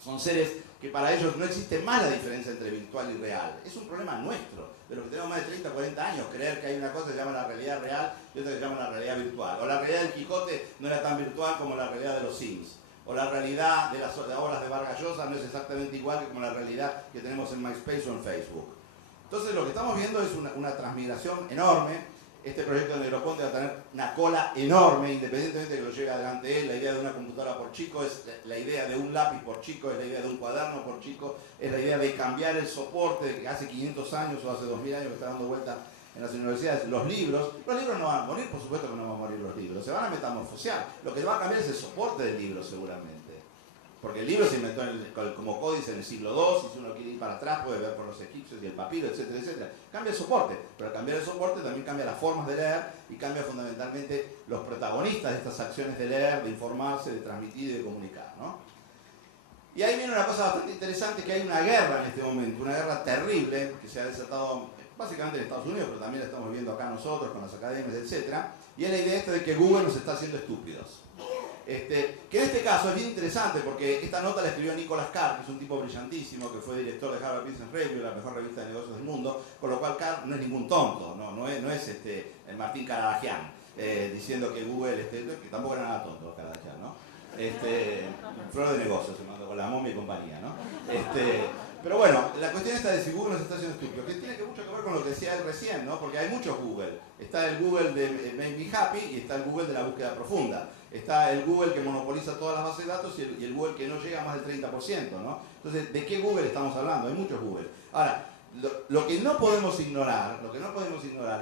Son seres que para ellos no existe más la diferencia entre virtual y real. Es un problema nuestro, de los que tenemos más de 30, 40 años, creer que hay una cosa que se llama la realidad real y otra que se llama la realidad virtual. O la realidad del Quijote no era tan virtual como la realidad de los Sims. O la realidad de las obras de Vargas Llosa no es exactamente igual que como la realidad que tenemos en MySpace o en Facebook. Entonces lo que estamos viendo es una transmigración enorme. este proyecto de Negroponte va a tener una cola enorme, independientemente de que lo lleve adelante él. La idea de una computadora por chico es la idea de un lápiz por chico, es la idea de un cuaderno por chico, es la idea de cambiar el soporte de que hace 500 años o hace 2000 años que está dando vuelta en las universidades. Los libros no van a morir, por supuesto que no van a morir los libros, se van a metamorfosear. Lo que va a cambiar es el soporte del libro seguramente. Porque el libro se inventó como códice en el siglo II, y si uno quiere ir para atrás puede ver por los egipcios y el papiro, etcétera, etcétera. Cambia el soporte, pero al cambiar el soporte también cambia las formas de leer y cambia fundamentalmente los protagonistas de estas acciones de leer, de informarse, de transmitir y de comunicar, ¿no? Y ahí viene una cosa bastante interesante, que hay una guerra en este momento, una guerra terrible que se ha desatado básicamente en Estados Unidos, pero también la estamos viviendo acá nosotros con las academias, etcétera. Y es la idea esta de que Google nos está haciendo estúpidos. Que en este caso es bien interesante porque esta nota la escribió Nicholas Carr, que es un tipo brillantísimo, que fue director de Harvard Business Review, la mejor revista de negocios del mundo, con lo cual Carr no es ningún tonto, no es el Martín Caradagian, diciendo que Google, que tampoco era nada tonto Caradagian, ¿no? Flor de negocios, se mandó con la momia y compañía, ¿no? Pero bueno, la cuestión esta de si Google nos está haciendo estúpidos, que tiene mucho que ver con lo que decía él recién, ¿no? Porque hay muchos Google. Está el Google de Make Me Happy y está el Google de la búsqueda profunda. Está el Google que monopoliza todas las bases de datos y el Google que no llega a más del 30%, ¿no? Entonces, ¿de qué Google estamos hablando? Hay muchos Google. Ahora, lo que no podemos ignorar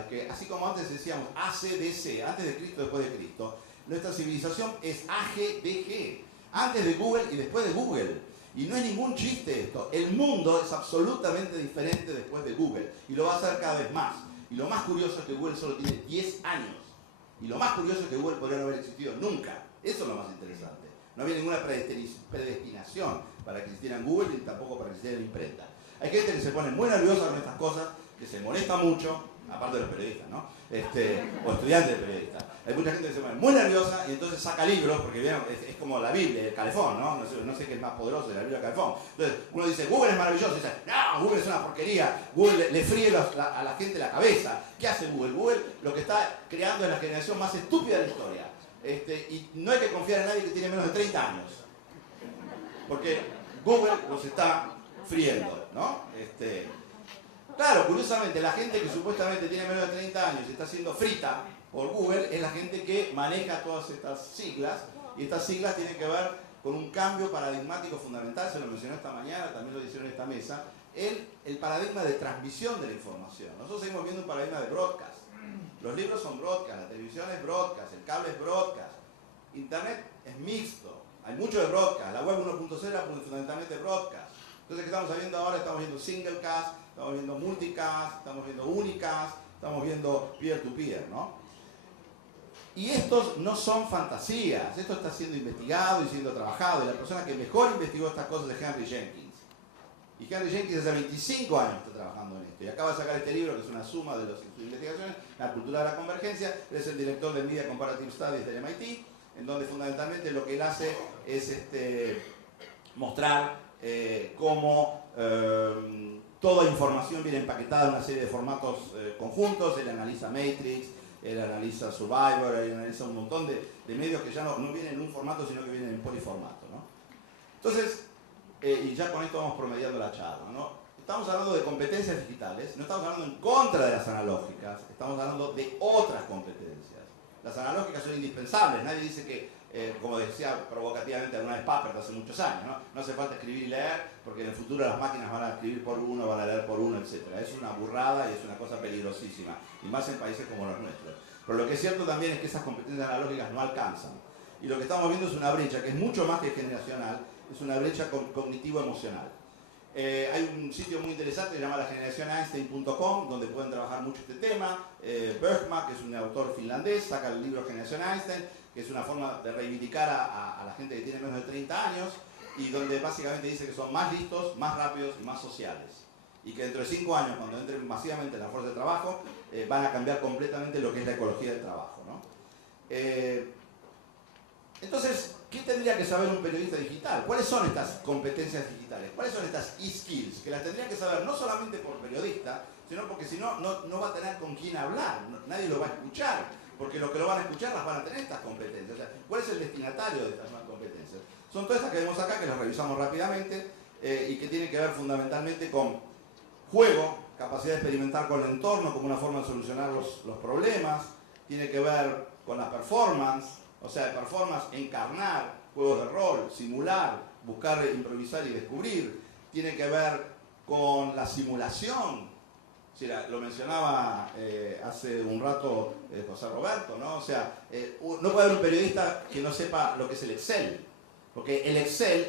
es que, así como antes decíamos ACDC, antes de Cristo, después de Cristo, nuestra civilización es AGDG, antes de Google y después de Google. Y no es ningún chiste esto. El mundo es absolutamente diferente después de Google. Y lo va a hacer cada vez más. Y lo más curioso es que Google solo tiene 10 años. Y lo más curioso es que Google podría no haber existido nunca. Eso es lo más interesante. No había ninguna predestinación para que existiera en Google ni tampoco para que existiera en la imprenta. Hay gente que se pone muy nerviosa con estas cosas, que se molesta mucho, aparte de los periodistas, ¿no? O estudiantes de periodistas. Hay mucha gente que se pone muy nerviosa y entonces saca libros, porque ¿vieron? Es como la Biblia, el Calefón, ¿no? No sé qué es más poderoso de la Biblia del Calefón. Entonces uno dice, Google es maravilloso, y dice, no, Google es una porquería, Google le fríe a la gente la cabeza. ¿Qué hace Google? Google lo que está creando es la generación más estúpida de la historia. Y no hay que confiar en nadie que tiene menos de 30 años. Porque Google los está friendo, ¿no? Claro, curiosamente, la gente que supuestamente tiene menos de 30 años y está siendo frita por Google es la gente que maneja todas estas siglas, y estas siglas tienen que ver con un cambio paradigmático fundamental, se lo mencionó esta mañana, también lo hicieron en esta mesa, el paradigma de transmisión de la información. Nosotros seguimos viendo un paradigma de broadcast. Los libros son broadcast, la televisión es broadcast, el cable es broadcast, Internet es mixto, hay mucho de broadcast, la web 1.0 es fundamentalmente broadcast. Entonces, ¿qué estamos viendo ahora? Estamos viendo singlecast, estamos viendo multicast, estamos viendo unicast, estamos viendo peer-to-peer, ¿no? Y estos no son fantasías, esto está siendo investigado y siendo trabajado, y la persona que mejor investigó estas cosas es Henry Jenkins. Y Henry Jenkins hace 25 años está trabajando en esto, y acaba de sacar este libro que es una suma de sus investigaciones, La cultura de la convergencia. Él es el director del Media Comparative Studies del MIT, en donde fundamentalmente lo que él hace es mostrar cómo toda información viene empaquetada en una serie de formatos conjuntos. Él analiza Matrix, él analiza Survivor, él analiza un montón de medios que ya no vienen en un formato, sino que vienen en poliformato, ¿no? Entonces, y ya con esto vamos promediando la charla, ¿no? Estamos hablando de competencias digitales, no estamos hablando en contra de las analógicas, estamos hablando de otras competencias. Las analógicas son indispensables, nadie dice que, como decía provocativamente alguna vez Papert hace muchos años, ¿no? hace falta escribir y leer, porque en el futuro las máquinas van a escribir por uno, van a leer por uno, etc. Es una burrada y es una cosa peligrosísima, y más en países como los nuestros. Pero lo que es cierto también es que esas competencias analógicas no alcanzan. Y lo que estamos viendo es una brecha que es mucho más que generacional, es una brecha cognitivo-emocional. Hay un sitio muy interesante que se llama lageneracioneinstein.com, donde pueden trabajar mucho este tema. Bergman, que es un autor finlandés, saca el libro Generación Einstein, que es una forma de reivindicar a la gente que tiene menos de 30 años, y donde básicamente dice que son más listos, más rápidos y más sociales. Y que dentro de 5 años, cuando entren masivamente en la fuerza de trabajo, van a cambiar completamente lo que es la ecología del trabajo, ¿no? Entonces, ¿qué tendría que saber un periodista digital? ¿Cuáles son estas competencias digitales? ¿Cuáles son estas e-skills? Que las tendría que saber no solamente por periodista, sino porque si no, no va a tener con quién hablar, nadie lo va a escuchar, porque los que lo van a escuchar las van a tener estas competencias. O sea, ¿cuál es el destinatario de estas nuevas competencias? Son todas estas que vemos acá, que las revisamos rápidamente, y que tienen que ver fundamentalmente con juego, capacidad de experimentar con el entorno como una forma de solucionar los problemas, tiene que ver con la performance, o sea, performance, encarnar, juegos de rol, simular, buscar, improvisar y descubrir, tiene que ver con la simulación. Sí, lo mencionaba hace un rato José Roberto, ¿no? O sea, no puede haber un periodista que no sepa lo que es el Excel, porque el Excel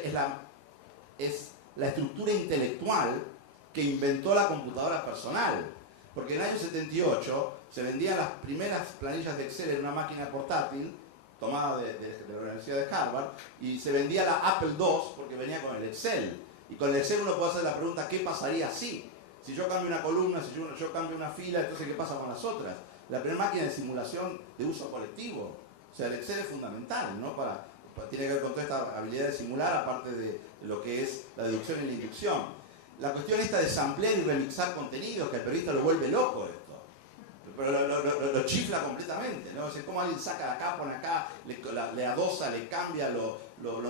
es la estructura intelectual que inventó la computadora personal. Porque en el año 78 se vendían las primeras planillas de Excel en una máquina portátil tomada de la Universidad de Harvard, y se vendía la Apple II porque venía con el Excel. Y con el Excel uno puede hacer la pregunta, ¿qué pasaría si? Si yo cambio una columna, si yo cambio una fila, entonces ¿qué pasa con las otras? La primera máquina de simulación de uso colectivo. O sea, el Excel es fundamental, ¿no? Tiene que ver con toda esta habilidad de simular, aparte de lo que es la deducción y la inducción. La cuestión esta de samplear y remixar contenidos, que al periodista lo vuelve loco esto. Pero lo chifla completamente, ¿no? O sea, cómo alguien saca de acá, pone acá, le adosa, le cambia, lo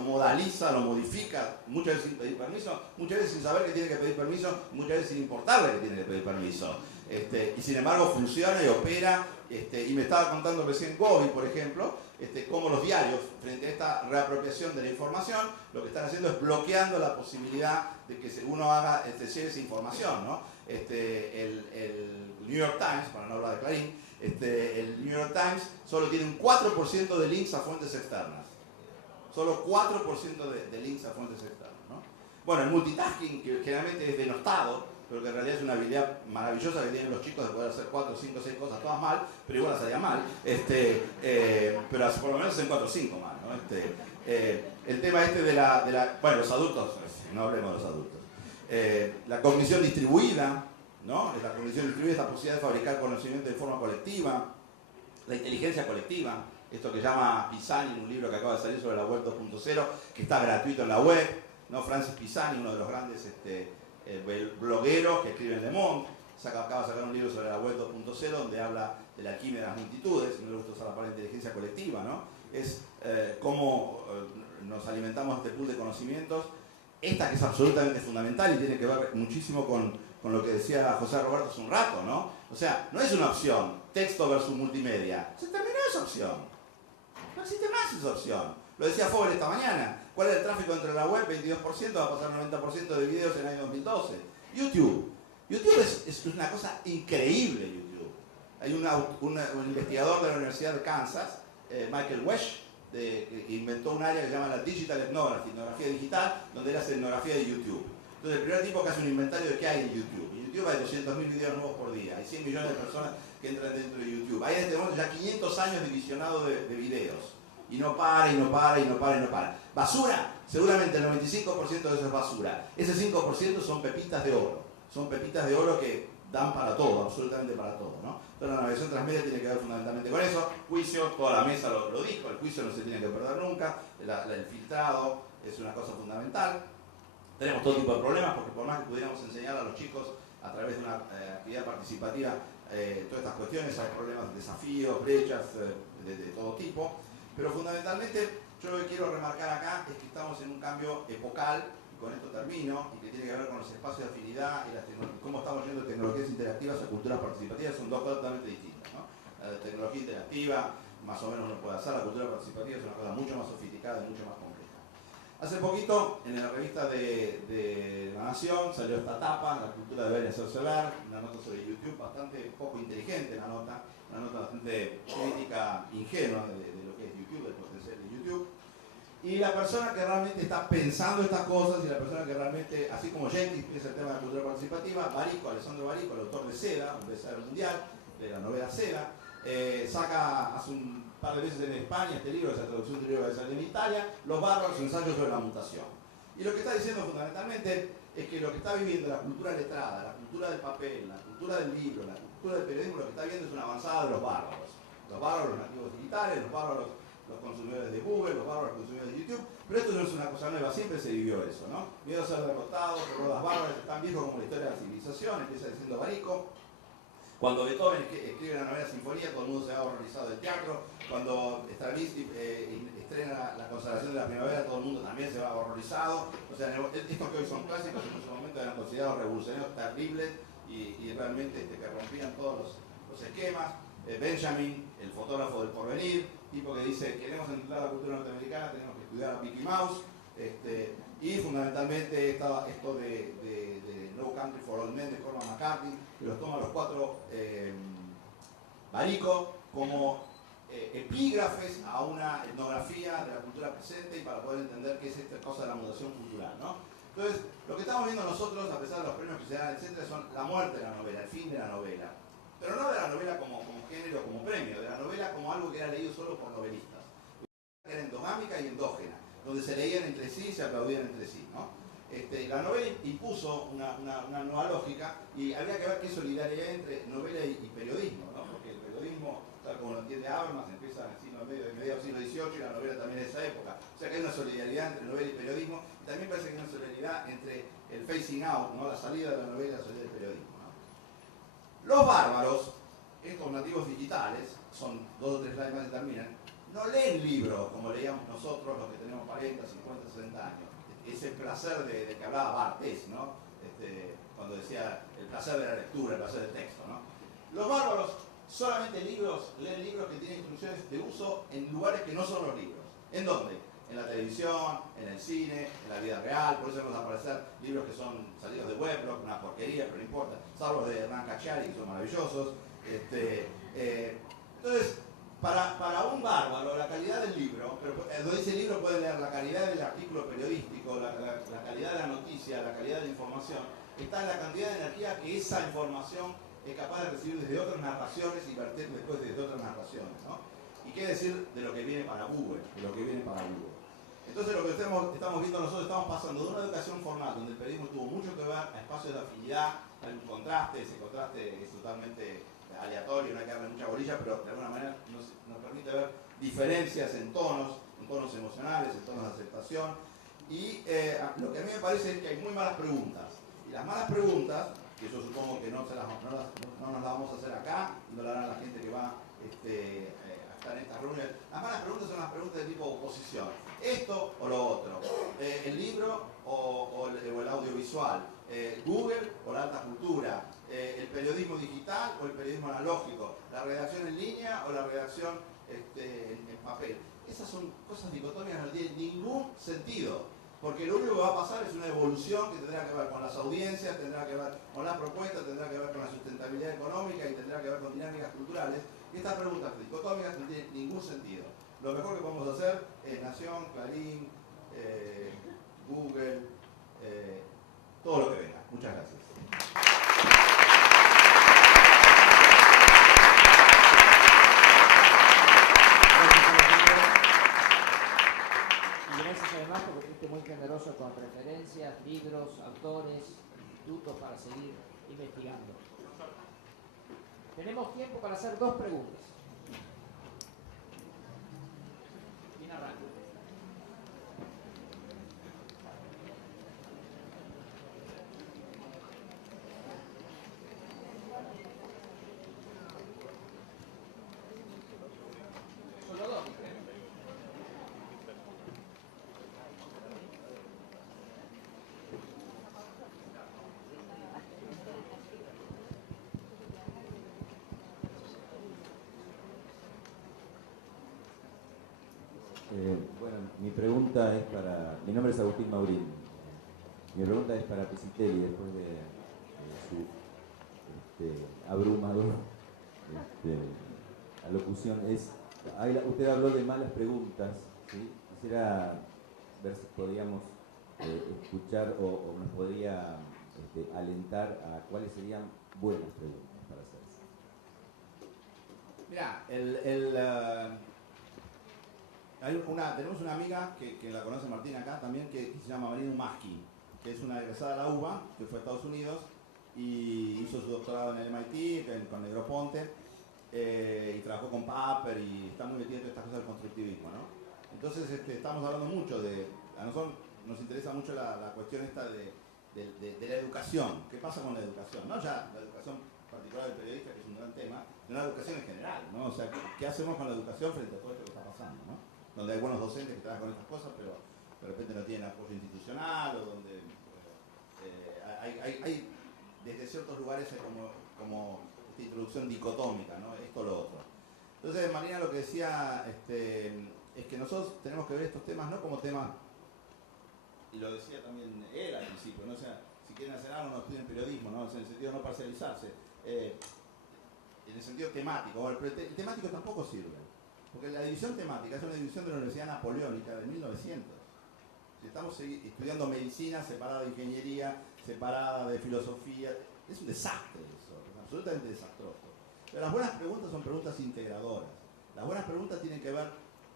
modaliza, lo modifica, muchas veces sin pedir permiso, muchas veces sin saber que tiene que pedir permiso, muchas veces sin importarle que tiene que pedir permiso. Y sin embargo funciona y opera. Y me estaba contando recién Gobi, por ejemplo, cómo los diarios, frente a esta reapropiación de la información, lo que están haciendo es bloqueando la posibilidad de que uno lleve esa información, ¿no? El New York Times, para no hablar de Clarín, el New York Times solo tiene un 4% de links a fuentes externas. Solo 4% de links a fuentes externas, ¿no? Bueno, el multitasking, que generalmente es denostado, pero que en realidad es una habilidad maravillosa que tienen los chicos de poder hacer 4, 5, 6 cosas todas mal, pero igual las haría mal, pero por lo menos hacen 4 o 5 mal, ¿no? El tema bueno, los adultos, no hablemos de los adultos. La cognición distribuida, ¿no? La cognición distribuida es la posibilidad de fabricar conocimiento de forma colectiva, la inteligencia colectiva, esto que llama Pisani en un libro que acaba de salir sobre la web 2.0, que está gratuito en la web, ¿no? Francis Pisani, uno de los grandes blogueros que escribe en Le Monde, acaba de sacar un libro sobre la web 2.0 donde habla de la alquimia de las multitudes, no le gusta usar la palabra inteligencia colectiva, ¿no? Es cómo nos alimentamos de este pool de conocimientos, esta que es absolutamente fundamental y tiene que ver muchísimo con lo que decía José Roberto hace un rato, ¿no? O sea, no es una opción, texto versus multimedia, se terminó esa opción, no existe más esa opción. Lo decía Fogel esta mañana. ¿Cuál es el tráfico entre la web? 22%, va a pasar 90% de videos en el año 2012. YouTube. YouTube es una cosa increíble, YouTube. Hay un investigador de la Universidad de Kansas, Michael Wesch, que inventó un área que se llama la Digital Ethnography, etnografía digital, donde él hace etnografía de YouTube. Entonces, el primer tipo que hace un inventario de qué hay en YouTube. En YouTube hay 200.000 videos nuevos por día. Hay 100 millones de personas que entran dentro de YouTube. Hay en este momento ya 500 años de visionado de videos. Y no para, y no para, y no para, y no para. Basura, seguramente el 95% de eso es basura. Ese 5% son pepitas de oro. Son pepitas de oro que dan para todo, absolutamente para todo, ¿no? Entonces la navegación transmedia tiene que ver fundamentalmente con eso. Juicio, toda la mesa lo dijo, el juicio no se tiene que perder nunca. El filtrado es una cosa fundamental. Tenemos todo tipo de problemas porque por más que pudiéramos enseñar a los chicos a través de una actividad participativa todas estas cuestiones, hay problemas, desafíos, brechas de todo tipo. Pero fundamentalmente yo lo que quiero remarcar acá es que estamos en un cambio epocal, y con esto termino, y que tiene que ver con los espacios de afinidad y cómo estamos yendo de tecnologías interactivas a culturas participativas, son dos cosas totalmente distintas, ¿no? La tecnología interactiva, más o menos uno puede hacer, la cultura participativa es una cosa mucho más sofisticada y mucho más compleja. Hace poquito, en la revista de La Nación, salió esta tapa, La cultura debe hacerse ver, una nota sobre YouTube, bastante poco inteligente la nota, una nota bastante crítica, ingenua de lo que es YouTube, del potencial de YouTube. Y la persona que realmente está pensando estas cosas y la persona que realmente, así como Jenkins piensa el tema de la cultura participativa, Alessandro Barico, el autor de Seda, un bestseller mundial, de la novela Seda, saca hace un par de veces en España este libro, esa traducción del libro que sale en Italia, Los bárbaros, ensayos sobre la mutación. Y lo que está diciendo fundamentalmente es que lo que está viviendo la cultura letrada, la cultura del papel, la cultura del libro, la cultura del periodismo, lo que está viendo es una avanzada de los bárbaros. Los bárbaros, los nativos digitales, los bárbaros, los consumidores de Google, los bárbaros, los consumidores de YouTube. Pero esto no es una cosa nueva, siempre se vivió eso, ¿no? Miedo a ser derrotado, hordas bárbaras, tan viejo como la historia de la civilización, empieza diciendo Barico. Cuando Beethoven escribe la novena sinfonía, todo el mundo se va horrorizado del teatro. Cuando Stravinsky estrena la consagración de la primavera, todo el mundo también se va horrorizado. O sea, estos que hoy son clásicos en su momento eran considerados revolucionarios terribles y realmente que rompían todos los esquemas. Benjamin, el fotógrafo del porvenir, tipo que dice, queremos entender la cultura norteamericana, tenemos que estudiar a Mickey Mouse, y fundamentalmente esto de No Country for Old Men de Cormac McCarthy, que los toma los cuatro Barico como epígrafes a una etnografía de la cultura presente y para poder entender qué es esta cosa de la mutación cultural, ¿no? Entonces, lo que estamos viendo nosotros, a pesar de los premios que se dan, etc., son la muerte de la novela, el fin de la novela. Pero no de la novela como género, como premio, de la novela como algo que era leído solo por novelistas. Era endogámica y endógena, donde se leían entre sí y se aplaudían entre sí, ¿no? La novela impuso una nueva lógica y había que ver qué solidaridad entre novela y periodismo, ¿no? Porque el periodismo, tal como lo entiende Habermas, empieza en el siglo medio, mediados del siglo XVIII y la novela también de esa época. O sea que hay una solidaridad entre novela y periodismo y también parece que hay una solidaridad entre el phasing out, ¿no? La salida de la novela y la salida del periodismo, ¿no? Los bárbaros, estos nativos digitales, son 2 o 3 slides más y terminan, no leen libros como leíamos nosotros los que tenemos 40, 50, 60 años. Ese placer de que hablaba Barthes, ¿no? Cuando decía el placer de la lectura, el placer del texto, ¿no? Los bárbaros solamente leen libros que tienen instrucciones de uso en lugares que no son los libros. ¿En dónde? En la televisión, en el cine, en la vida real. Por eso vamos a aparecer libros que son salidos de Weblock, una porquería, pero no importa. Salvo los de Hernán Cachari, que son maravillosos. Entonces, para un bárbaro, la calidad del libro, pero lo dice el libro, puede leer la calidad del artículo periodístico, la calidad de la noticia, la calidad de la información, está en la cantidad de energía que esa información es capaz de recibir desde otras narraciones y verter después desde otras narraciones, ¿no? Y qué decir de lo que viene para Google, Entonces lo que estamos viendo nosotros, estamos pasando de una educación formal, donde el periodismo tuvo mucho que ver a espacios de afinidad, hay un contraste, ese contraste es totalmente aleatorio, no hay que darle mucha bolilla, pero de alguna manera nos permite ver diferencias en tonos emocionales, en tonos de aceptación, y lo que a mí me parece es que hay muy malas preguntas, y las malas preguntas, que yo supongo que no nos las vamos a hacer acá, y no la harán la gente que va a estar en estas reuniones, las malas preguntas son las preguntas de tipo oposición, esto o lo otro, el libro o el audiovisual, Google o la alta cultura, el periodismo digital o el periodismo analógico, la redacción en línea o la redacción en papel. Esas son cosas dicotómicas que no tienen ningún sentido, porque lo único que va a pasar es una evolución que tendrá que ver con las audiencias, tendrá que ver con las propuestas, tendrá que ver con la sustentabilidad económica y tendrá que ver con dinámicas culturales. Y estas preguntas dicotómicas no tienen ningún sentido. Lo mejor que podemos hacer es Nación, Clarín, Google, todo lo que venga. Muchas gracias. Y gracias además porque fuiste muy generoso con referencias, libros, autores, institutos para seguir investigando. Tenemos tiempo para hacer 2 preguntas. ¿Quién arranca? Solo 2. Bueno, mi pregunta es para... Mi nombre es Agustín Maurín. Mi pregunta es para Pisitelli, después de su abrumador alocución. Usted habló de malas preguntas, ¿sí? Quisiera ver si podíamos escuchar o nos podría alentar a cuáles serían buenas preguntas para hacerse. Mirá, tenemos una amiga que la conoce Martín acá también, que se llama Marina Umaski, que es una egresada de la UBA, que fue a Estados Unidos y hizo su doctorado en el MIT, con Negroponte, y trabajó con Papert y está muy metida en todas estas cosas del constructivismo, ¿no? Entonces estamos hablando mucho a nosotros nos interesa mucho la cuestión esta de la educación. ¿Qué pasa con la educación? No ya la educación particular del periodista, que es un gran tema, sino la educación en general, ¿no? O sea, ¿qué hacemos con la educación frente a todo esto que está pasando, ¿no? Donde hay buenos docentes que trabajan con estas cosas, pero de repente no tienen apoyo institucional, o donde hay desde ciertos lugares hay como esta introducción dicotómica, ¿no? Esto o lo otro. Entonces, Marina lo que decía es que nosotros tenemos que ver estos temas no como temas, y lo decía también él al principio, ¿no? O sea, si quieren hacer algo no estudien periodismo, ¿no? O sea, en el sentido de no parcializarse, en el sentido temático. Bueno, pero el temático tampoco sirve, porque la división temática es una división de la Universidad Napoleónica de 1900. Si estamos estudiando medicina separada de ingeniería, separada de filosofía, es un desastre eso, es absolutamente desastroso. Pero las buenas preguntas son preguntas integradoras. Las buenas preguntas tienen que ver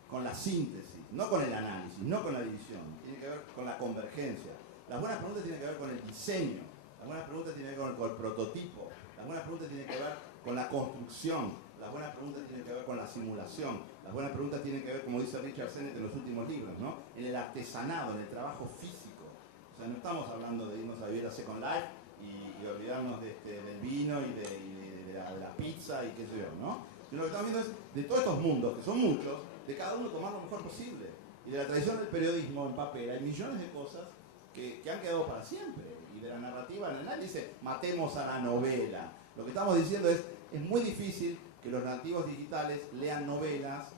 con la síntesis, no con el análisis, no con la división, tienen que ver con la convergencia. Las buenas preguntas tienen que ver con el diseño, las buenas preguntas tienen que ver con el prototipo, las buenas preguntas tienen que ver con la construcción, las buenas preguntas tienen que ver con la simulación, las buenas preguntas tienen que ver, como dice Richard Sennett en los últimos libros, ¿no? En el artesanado, en el trabajo físico. O sea, no estamos hablando de irnos a vivir a Second Life y olvidarnos del vino y de la pizza y qué sé yo, ¿no? Lo que estamos viendo es de todos estos mundos, que son muchos, de cada uno tomar lo mejor posible. Y de la tradición del periodismo en papel hay millones de cosas que han quedado para siempre. Y de la narrativa, nadie dice matemos a la novela. Lo que estamos diciendo es muy difícil que los nativos digitales lean novelas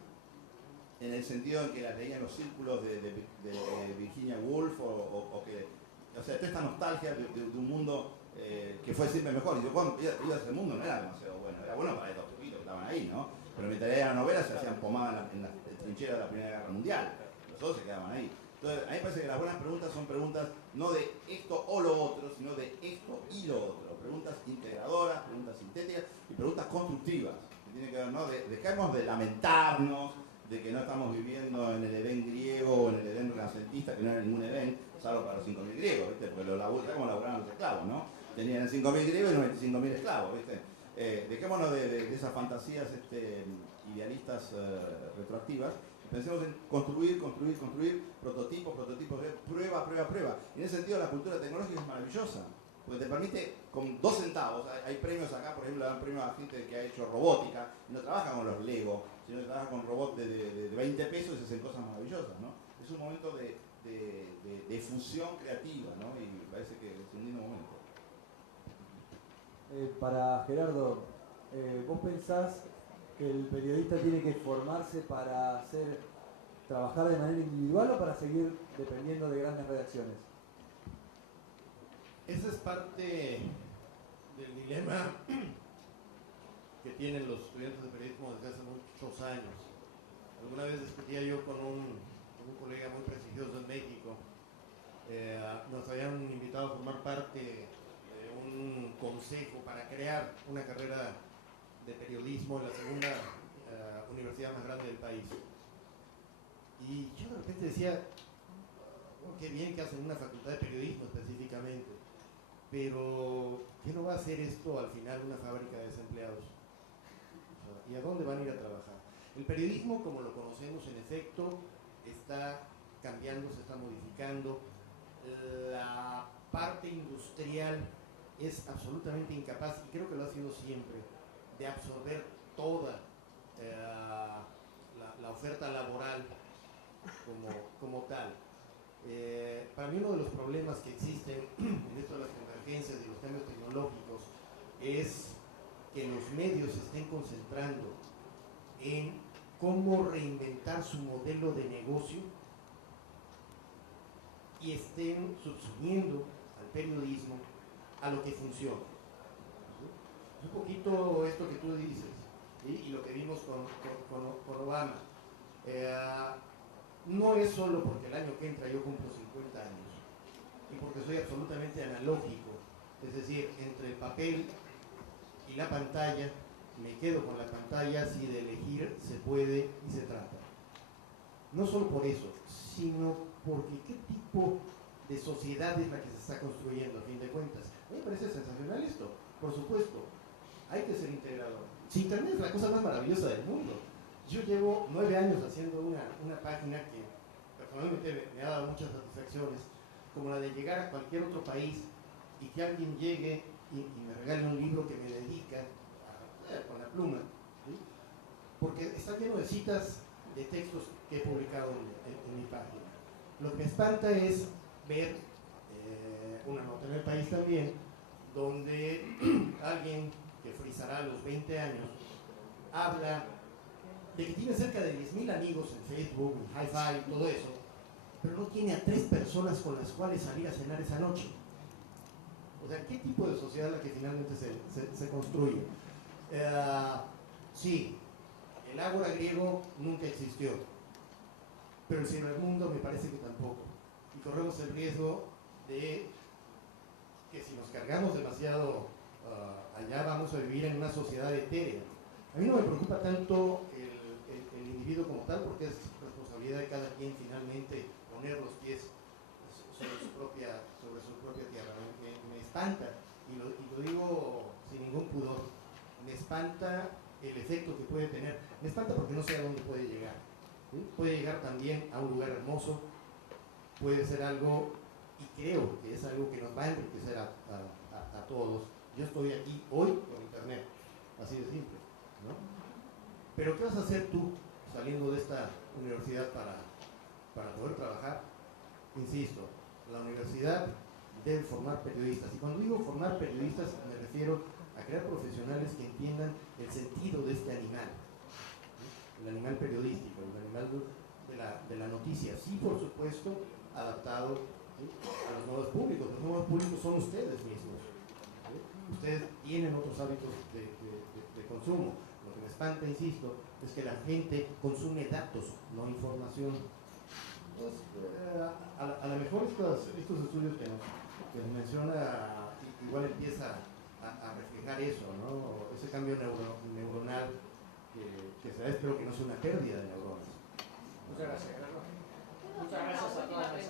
en el sentido en que las leían los círculos de Virginia Woolf o sea, toda esta nostalgia de un mundo que fue siempre mejor. Y yo cuando iba a ese mundo no era demasiado bueno, era bueno para estos poquitos que estaban ahí, ¿no? Pero mientras leían la novela se hacían pomada en la trinchera de la Primera Guerra Mundial, los otros se quedaban ahí. Entonces, a mí me parece que las buenas preguntas son preguntas no de esto o lo otro, sino de esto y lo otro. Preguntas integradoras, preguntas sintéticas y preguntas constructivas. Que tienen que ver, ¿no? Dejemos de lamentarnos de que no estamos viviendo en el Edén griego o en el Edén renacentista, que no era ningún Edén, salvo para los 5.000 griegos, ¿viste? Porque ¿sabes cómo laburaban los esclavos, no? Tenían 5.000 griegos y 95.000 esclavos, ¿viste? Dejémonos de esas fantasías idealistas retroactivas. Pensemos en construir, prototipos, prueba. Y en ese sentido la cultura tecnológica es maravillosa, porque te permite, con 2 centavos, hay premios acá, por ejemplo, le dan premios a gente que ha hecho robótica, y no trabaja con los Lego, sino que trabaja con robots de 20 pesos y se hacen cosas maravillosas, ¿no? Es un momento de fusión creativa, ¿no? Y me parece que es un lindo momento. Para Gerardo, ¿vos pensás que el periodista tiene que formarse para trabajar de manera individual o para seguir dependiendo de grandes redacciones? Esa es parte del dilema que tienen los estudiantes de periodismo desde hace muchos años. Alguna vez discutía yo con un colega muy prestigioso en México. Nos habían invitado a formar parte de un consejo para crear una carrera de periodismo en la segunda universidad más grande del país. Y yo de repente decía, oh, qué bien que hacen una facultad de periodismo específicamente, pero ¿qué no va a hacer esto al final una fábrica de desempleados? ¿Y a dónde van a ir a trabajar? El periodismo, como lo conocemos, en efecto, está cambiando, se está modificando. La parte industrial es absolutamente incapaz, y creo que lo ha sido siempre, de absorber toda la oferta laboral como tal. Para mí uno de los problemas que existen en esto de las convergencias y los cambios tecnológicos es que los medios se estén concentrando en cómo reinventar su modelo de negocio y estén subsumiendo al periodismo a lo que funciona. Un poquito esto que tú dices, ¿sí? Y lo que vimos con Obama. No es solo porque el año que entra yo cumplo 50 años y porque soy absolutamente analógico, es decir, entre el papel y la pantalla, me quedo con la pantalla si de elegir se puede y se trata. No solo por eso, sino porque qué tipo de sociedad es la que se está construyendo a fin de cuentas. A mí me parece sensacional esto, por supuesto, hay que ser integrador. Si Internet es la cosa más maravillosa del mundo. Yo llevo 9 años haciendo una página que personalmente me ha dado muchas satisfacciones, como la de llegar a cualquier otro país y que alguien llegue y me regale un libro que me dedica con la pluma, ¿sí? Porque está lleno de citas de textos que he publicado en mi página. Lo que me espanta es ver una nota en El País también, donde alguien que frisará a los 20 años habla de que tiene cerca de 10.000 amigos en Facebook, en Hi-Fi y todo eso, pero no tiene a 3 personas con las cuales salir a cenar esa noche. O sea, ¿qué tipo de sociedad es la que finalmente se construye? Sí, el ágora griego nunca existió, pero el cibermundo me parece que tampoco. Y corremos el riesgo de que si nos cargamos demasiado allá vamos a vivir en una sociedad etérea. A mí no me preocupa tanto el individuo como tal, porque es responsabilidad de cada quien finalmente poner los pies sobre su propia tierra. Me espanta, y lo digo sin ningún pudor, me espanta el efecto que puede tener. Me espanta porque no sé a dónde puede llegar. ¿Sí? Puede llegar también a un lugar hermoso, puede ser algo, y creo que es algo que nos va a enriquecer a todos. Yo estoy aquí hoy por internet, así de simple, ¿no? Pero ¿qué vas a hacer tú saliendo de esta universidad para poder trabajar? Insisto, la universidad debe formar periodistas, y cuando digo formar periodistas me refiero a crear profesionales que entiendan el sentido de este animal, ¿sí? El animal periodístico, el animal de la noticia, sí, por supuesto, adaptado, ¿sí?, a los nuevos públicos. Los nuevos públicos son ustedes mismos, ¿sí? Ustedes tienen otros hábitos de consumo. Lo que me espanta, insisto, es que la gente consume datos, no información. Entonces, a lo mejor estos estudios que nos menciona igual empieza a reflejar eso, ¿no? Ese cambio neuronal que se da, espero que no sea una pérdida de neuronas. Muchas gracias, Gerardo. Muchas gracias a todas las